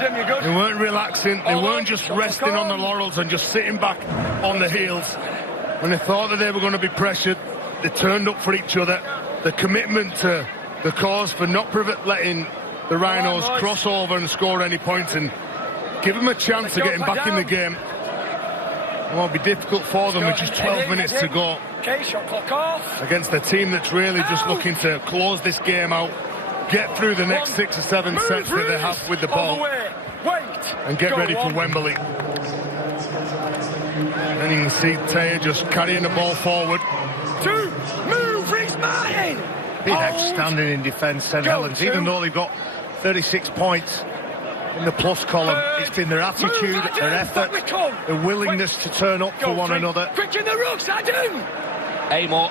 They weren't relaxing. They weren't just resting on the laurels and just sitting back on the heels. When they thought that they were going to be pressured, they turned up for each other. The commitment to the cause for not letting the Rhinos cross over and score any points and give them a chance of getting back in the game. It won't be difficult for them with just 12 minutes to go against a team that's really just looking to close this game out, get through the next 6 or 7 sets that they have with the ball and get ready for Wembley. And you can see Taylor just carrying the ball forward. 2. Move, Reece Martin! been outstanding in defence, St Helens. Even though they've got 36 points in the plus column, it's been their attitude, their effort, their willingness to turn up for one another. Quick in the rucks, Adam! Amor.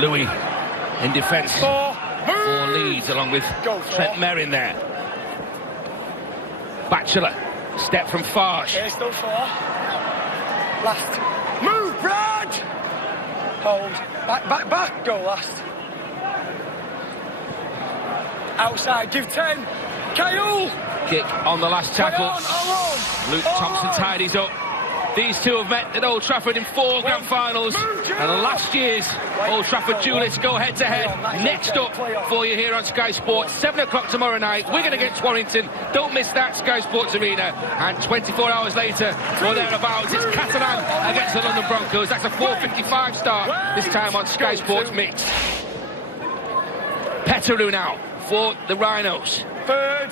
Louis in defence for Leeds, along with Trent Merrin there. Batchelor, step from Farge. Yeah, still 4. Last. Move, Brad! Hold. Back. Go last. Outside, give 10. Kyle! Kick on the last tackle. Luke Thompson tidies up. These two have met at Old Trafford in 4 grand finals, and last year's Old Trafford duelists go head to head. Next up for you here on Sky Sports, 7 o'clock tomorrow night, Wigan against Warrington. Don't miss that, Sky Sports Arena. And 24 hours later, or thereabouts, it's Catalan against the London Broncos. That's a 4:55 start, this time on Sky Sports Mix. Petteru now for the Rhinos. Third,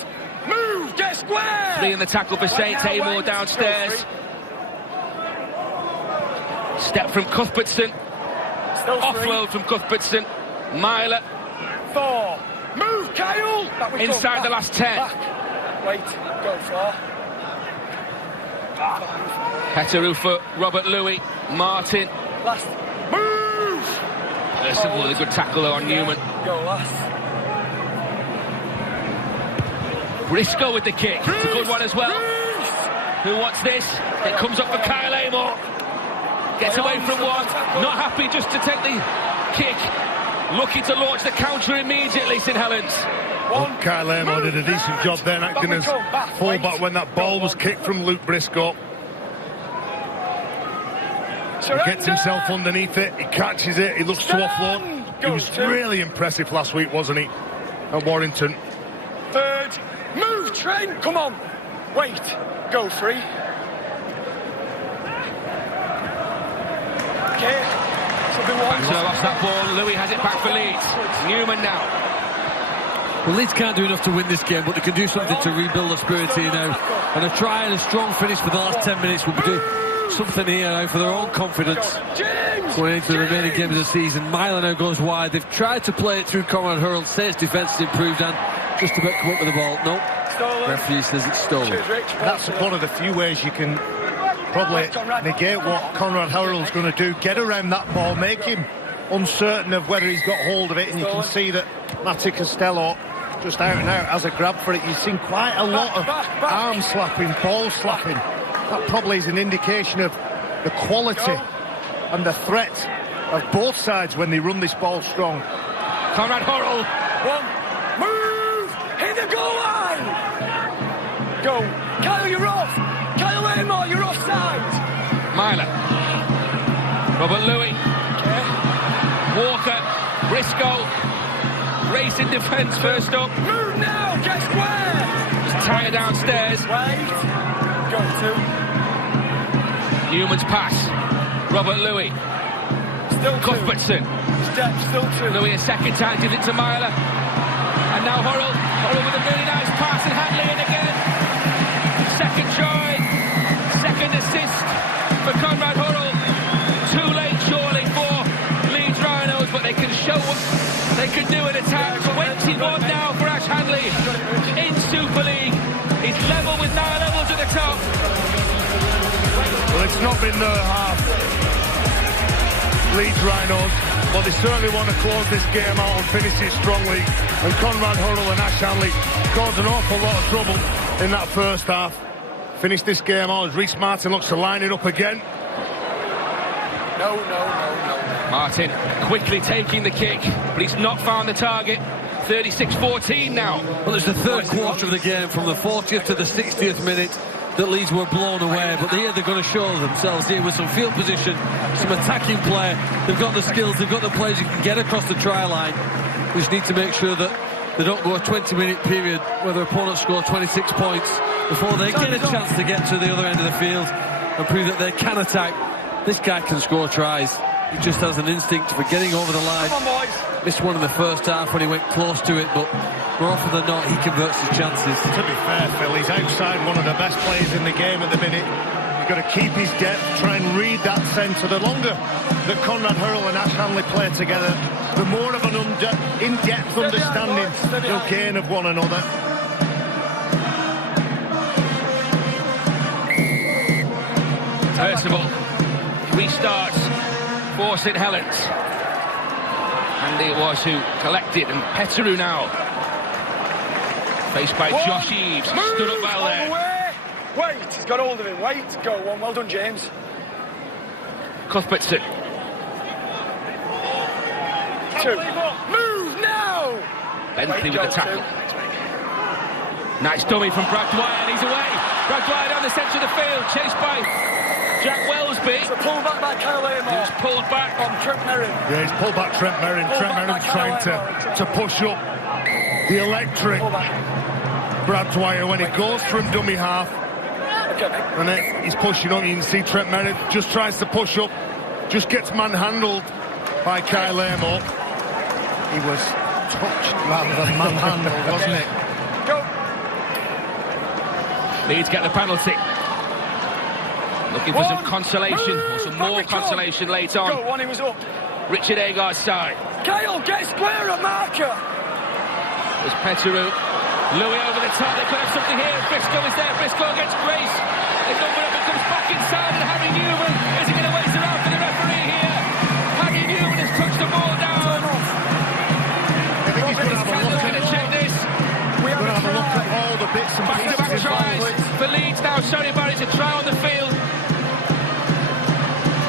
move, get square! 3 in the tackle for Saints. Amor downstairs. Step from Cuthbertson. Offload from Cuthbertson. Myler. 4. Move, Kyle! Inside the last 10. Back. Wait, go 4. Petteru for Robert Louis. Martin. Last. Move! Percival with a good tackle on Newman. Go last. Briscoe with the kick. It's a good one as well. Who wants this? It comes up for Kyle Amor. Gets away from one. Not happy just to take the kick. Looking to launch the counter immediately, St Helens. Well, Kyle Amor did a decent job then, acting as fullback when that ball was kicked from Luke Briscoe. He gets himself underneath it, he catches it, he looks to offload. He was really impressive last week, wasn't he, at Warrington? Third, move, Trent, come on. Wait, go 3. Okay, should be 1. So lost that ball, Louis has it back for Leeds. Newman now. Well, Leeds can't do enough to win this game, but they can do something to rebuild the spirit here now. And a try and a strong finish for the last 10 minutes will do something here now for their own confidence going into the remaining games of the season. Myler now goes wide. They've tried to play it through Conrad Hurrell. Saints defence has improved and just about come up with the ball. No, referee says it's stolen. That's one of the few ways you can probably negate what Conrad Hurrell's going to do. Get around that ball, make him uncertain of whether he's got hold of it, and you can see that Matty Costello just out and out has a grab for it. You've seen quite a lot of arm slapping, ball slapping. That probably is an indication of the quality and the threat of both sides when they run this ball strong. Conrad Hurrell. 1, move, hit the goal line. Go, Kyle, you're off. Kyle Amor, you're offside. Myler. Robert Louis. Okay. Walker. Briscoe. Racing defence first up. Move now, get square. Just tired downstairs. Wait, go 2. Newman's pass. Robert Louis. Still 2. Cuthbertson. Step, still 2. Louis a second time, gives it to Myler. And now Hurrell. Hurrell with a really nice pass and Hadley in again. Second try. Second assist for Conrad Hurrell. Too late surely for Leeds Rhinos, but they can show what they can do at a time. 21 now for Ash Hadley in Super League. He's level with Niall Levels at the top. Well, it's not been the half Leeds Rhinos, but they certainly want to close this game out and finish it strongly. And Conrad Hurrell and Ash Hadley caused an awful lot of trouble in that first half. Finish this game out as Reece Martin looks to line it up again. No. Martin quickly taking the kick, but he's not found the target. 36-14 now. Well, it's the third quarter of the game, from the 40th to the 60th minute, that Leeds were blown away. But here they're going to show themselves here with some field position, some attacking play. They've got the skills, they've got the players who can get across the try line. We just need to make sure that they don't go a 20-minute period where their opponents score 26 points before they get a chance to get to the other end of the field and prove that they can attack. This guy can score tries. He just has an instinct for getting over the line. Missed one in the first half when he went close to it, but more often than not, he converts his chances. To be fair, Phil, he's outside one of the best players in the game at the minute. You got to keep his depth, try and read that centre. The longer that Conrad Hurrell and Ash Hanley play together, the more of an in-depth understanding they'll gain of one another. Percival restarts for St Helens. Andy it was who collected, and Petteru now. Faced by Josh Eaves. Stood up well there. Wait, he's got hold of him. Wait, go on. Well done, James. Cuthbertson. Two. Move now! Bentley with the tackle. Nice dummy from Brad Dwyer, and he's away. Brad Dwyer down the centre of the field, chased by Jack Wellsby. It's a pull back by Kyle Amor. He's pulled back on Trent Merrin. Yeah, he's pulled back Trent Merrin. Trent Merrin's trying to push up the electric Brad Dwyer when he goes from dummy half. And then he's pushing up. You can see Trent Merrin just tries to push up, just gets manhandled by Kyle Amor. He was touched rather than manhandled, wasn't it? Go. Leeds get the penalty. Looking for some consolation, or some more consolation late on. Go, one, he was up. Richard Agard's side. Kyle, get square a marker. There's Petteru. Louis over the top. They could have something here. Briscoe is there. Briscoe against Grace. They number up. It comes back inside, and Harry Newman is he going to wait around for the referee here? Harry Newman has touched the ball down. I think he's going to have a look at it. Check this. We're going to have a look at all the bits and pieces. Back-to-back tries for Leeds now. Sorry, Barry, it's a try on the field.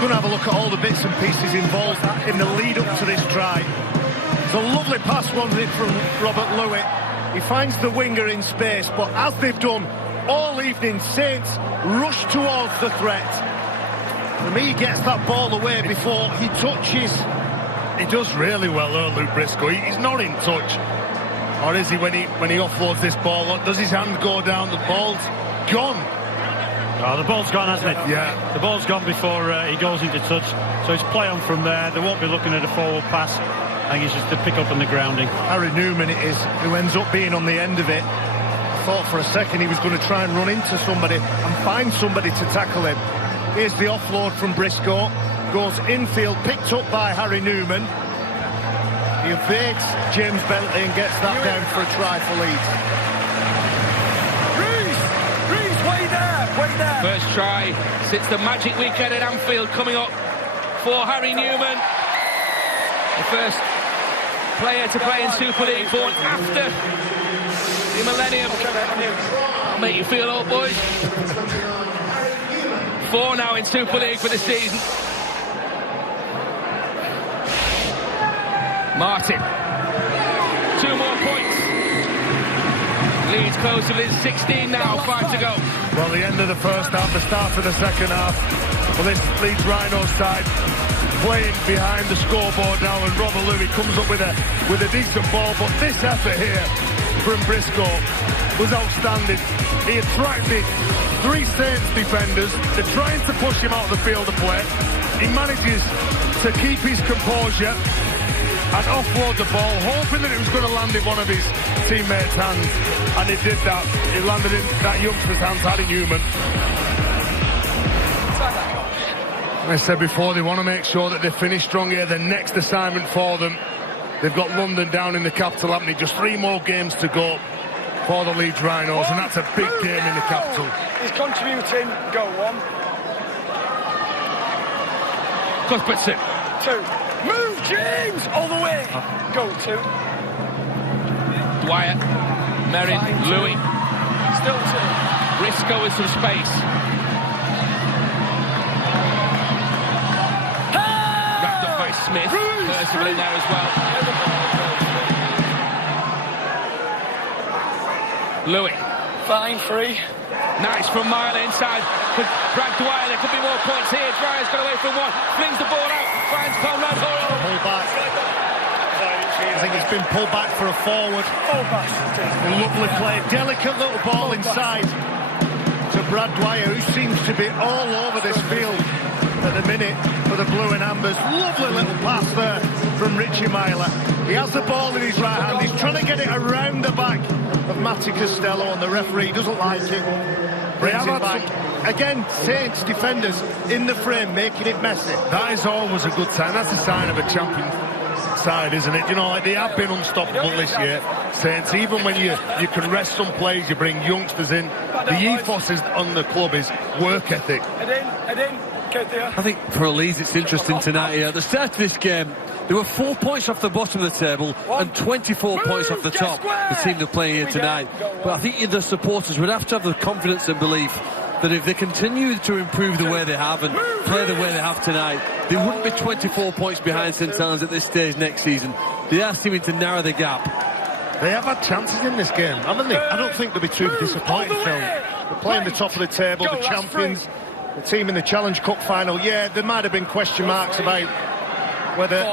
Going to have a look at all the bits and pieces involved in the lead up to this try. It's a lovely pass, wasn't it, from Robert Louis. He finds the winger in space, but as they've done all evening, Saints rush towards the threat. For me, he gets that ball away before he touches. He does really well there, Luke Briscoe. He's not in touch. Or is he when he offloads this ball? Does his hand go down? The ball's gone. Oh, the ball's gone, hasn't it? Yeah. The ball's gone before he goes into touch. So it's play on from there. They won't be looking at a forward pass. I think it's just the pick up and the grounding. Harry Newman it is, who ends up being on the end of it. I thought for a second he was going to try and run into somebody and find somebody to tackle him. Here's the offload from Briscoe. Goes infield, picked up by Harry Newman. He evades James Bentley and gets that down for a try for Leeds. Reese, way there. First try since the magic weekend at Anfield coming up for Harry Newman. The first player to play in Super League, born after the millennium. That'll make you feel old, boys. 4 now in Super League for the season. Martin. 2 more points. Leeds close to within 16 now, 5 to go. Well, the end of the first half, the start of the second half. Well, this Leeds Rhinos side playing behind the scoreboard now, and Robert Louis comes up with a decent ball, but this effort here from Briscoe was outstanding. He attracted 3 Saints defenders. They're trying to push him out of the field of play. He manages to keep his composure and offload the ball, hoping that it was going to land in one of his teammates' hands, and it did that. It landed in that youngster's hands, Harry Newman. I said before, they want to make sure that they finish strong here. The next assignment for them, they've got London down in the capital, haven't they? Just 3 more games to go for the Leeds Rhinos, and that's a big game in the capital. He's contributing. Go on. Cuthbertson. 2. Move, James! All the way. Go 2. Dwyer. Merrin. Louis. Still 2. Briscoe with some space. Wrapped up by Smith. Percival in there as well. Louis. Fine, 3. Nice from Mile inside. But Brad Dwyer, there could be more points here. Dwyer's got away from 1. Flings the ball out. Finds Conrad Hurrell. Pull back. I think it's been pulled back for a forward. A lovely play. Delicate little ball inside to Brad Dwyer, who seems to be all over this field at the minute for the Blue and Ambers. Lovely little pass there from Richie Myler. He has the ball in his right hand. He's trying to get it around the back of Matty Costello, and the referee doesn't like it. Brings it back. again, Saints defenders in the frame, making it messy. That is always a good sign. That's a sign of a champion side, isn't it? You know, like they have been unstoppable this year, Saints. Even when you can rest some players, you bring youngsters in. The ethos on the club is work ethic. I think for Leeds it's interesting tonight here. At the start of this game, there were 4 points off the bottom of the table and 24 points off the top, the team they're playing here tonight. But I think the supporters would have to have the confidence and belief that if they continue to improve the way they have and play the way they have tonight, they wouldn't be 24 points behind St Helens at this stage next season. They are seeming to narrow the gap. They have had chances in this game, haven't they? I don't think they'll be too disappointed, Phil. They're playing the top of the table, the champions, the team in the Challenge Cup final. Yeah, there might have been question marks about whether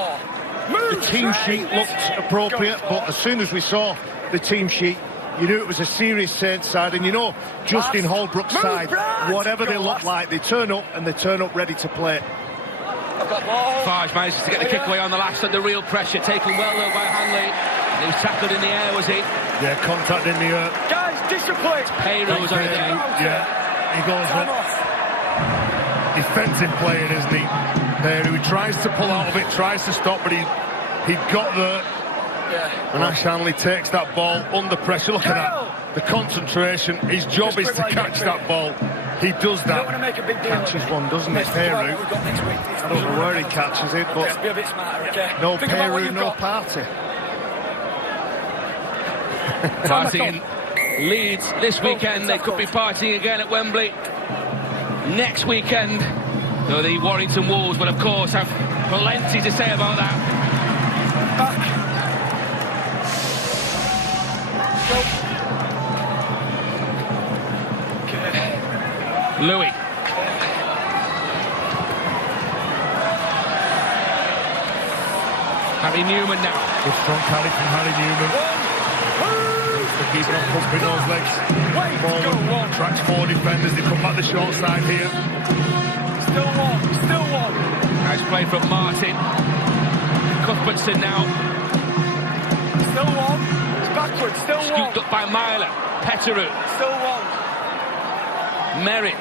the team sheet looked appropriate, but as soon as we saw the team sheet, you knew it was a serious Saints side, and you know Justin Holbrook's side, whatever they look like, they turn up and they turn up ready to play. Farge manages to get the kick away on the last under real pressure, taken well though by Hanley. He was tackled in the air, was he? Yeah, contact in the air. Guys, discipline! Payroll was on the day. Yeah, he goes up. Defensive player, isn't he? There, he tries to pull out of it, tries to stop, but he got there. Yeah. And Ash Hanley takes that ball under pressure. Look at that. The concentration. His job is to catch that ball. He does that. Catches one, doesn't he? Payroll. I don't know where he catches it, but be a bit smarter, okay? no Payroll, no party. Partying Leeds this weekend. They could be partying again at Wembley next weekend. Though the Warrington Wolves will, of course, have plenty to say about that. Back. Louis. Harry Newman now. Good strong carry from Harry Newman. They're keeping on pumping those legs forward. Tracks 4 defenders. They come back the short side here. Still one. Nice play from Martin. Cuthbertson now. Still one. It's backwards. Still one. Scooped up by Myler. Petteru. Still one. Merritt.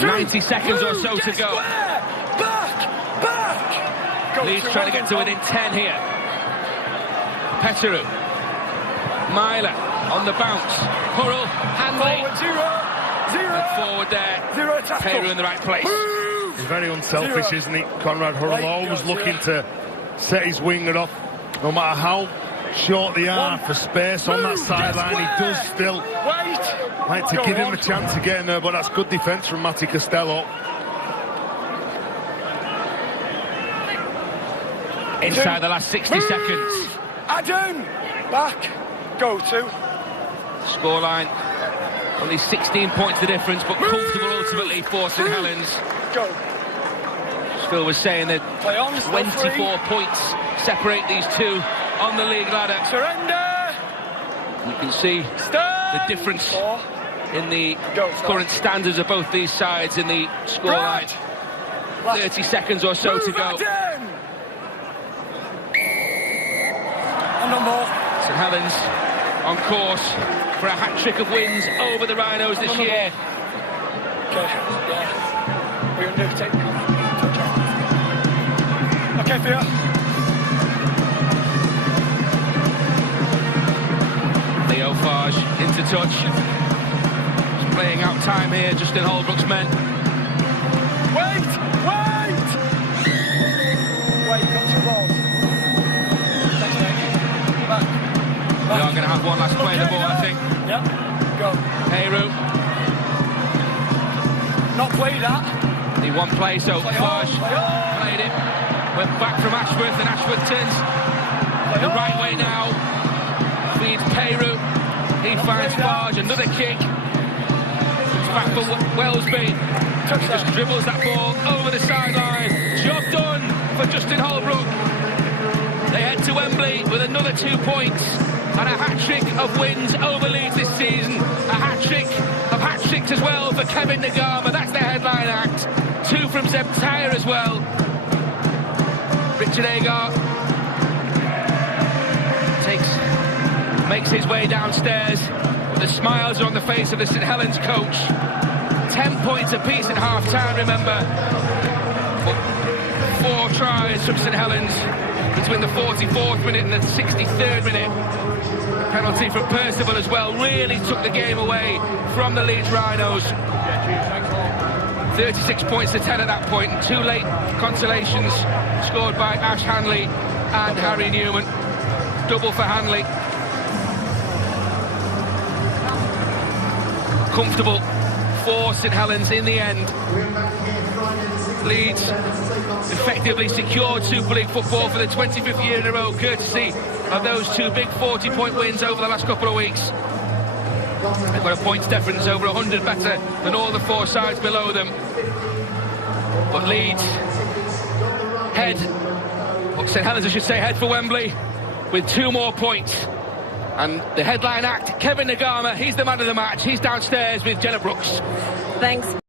90 seconds or so to go. Back. Leeds trying to get to within 10 here. Petteru. Myler on the bounce. Hurrell. Hanley. Forward, 0. Forward there. 0 tackle. Payroll in the right place. He's very unselfish, isn't he? Conrad Hurrell always looking to set his winger off. No matter how short they are for space on that sideline, he does still like to give him a chance to get in there, but that's good defence from Matty Costello. Inside the last 60 seconds. Adam, back, go to. Scoreline, only 16 points the difference, but comfortable ultimately for St Helens. Go. As Phil was saying that 24 points separate these two on the league ladder. Surrender. You can see the difference in the current standards of both these sides in the scoreline. 30 seconds or so to go. St Helens on course for a hat-trick of wins over the Rhinos this year. Okay, for you. Leo Farge into touch. He's playing out time here, Justin Holbrook's men. Wait, got 2 balls. Back. We are going to have one last play of the ball, I think. Yep, go. Heyru. Not play that. The one play, so Farge played it. Went back from Ashworth, and Ashworth turns the right way now. Feeds Payroll. He finds Farge, another kick. It's back for Wellesby. Just dribbles that ball over the sideline. Job done for Justin Holbrook. They head to Wembley with another 2 points and a hat-trick of wins over Leeds this season. A hat-trick of hat-tricks as well for Kevin Nagama. That's their headline act. 2 from Zeb Tyre as well. Richard Agar makes his way downstairs. The smiles are on the face of the St Helens coach. 10 points apiece at half-time, remember. But 4 tries from St Helens between the 44th minute and the 63rd minute. The penalty from Percival as well really took the game away from the Leeds Rhinos. 36 points to 10 at that point, and 2 late consolations scored by Ash Hanley and Harry Newman. Double for Hanley. Comfortable for St Helens in the end. Leeds effectively secured Super League football for the 25th year in a row, courtesy of those 2 big 40-point wins over the last couple of weeks. They've got a points difference over 100 better than all the 4 sides below them. But Leeds head, or St Helens I should say, head for Wembley with 2 more points. And the headline act, Kevin Nagama, he's the man of the match. He's downstairs with Jenna Brooks. Thanks.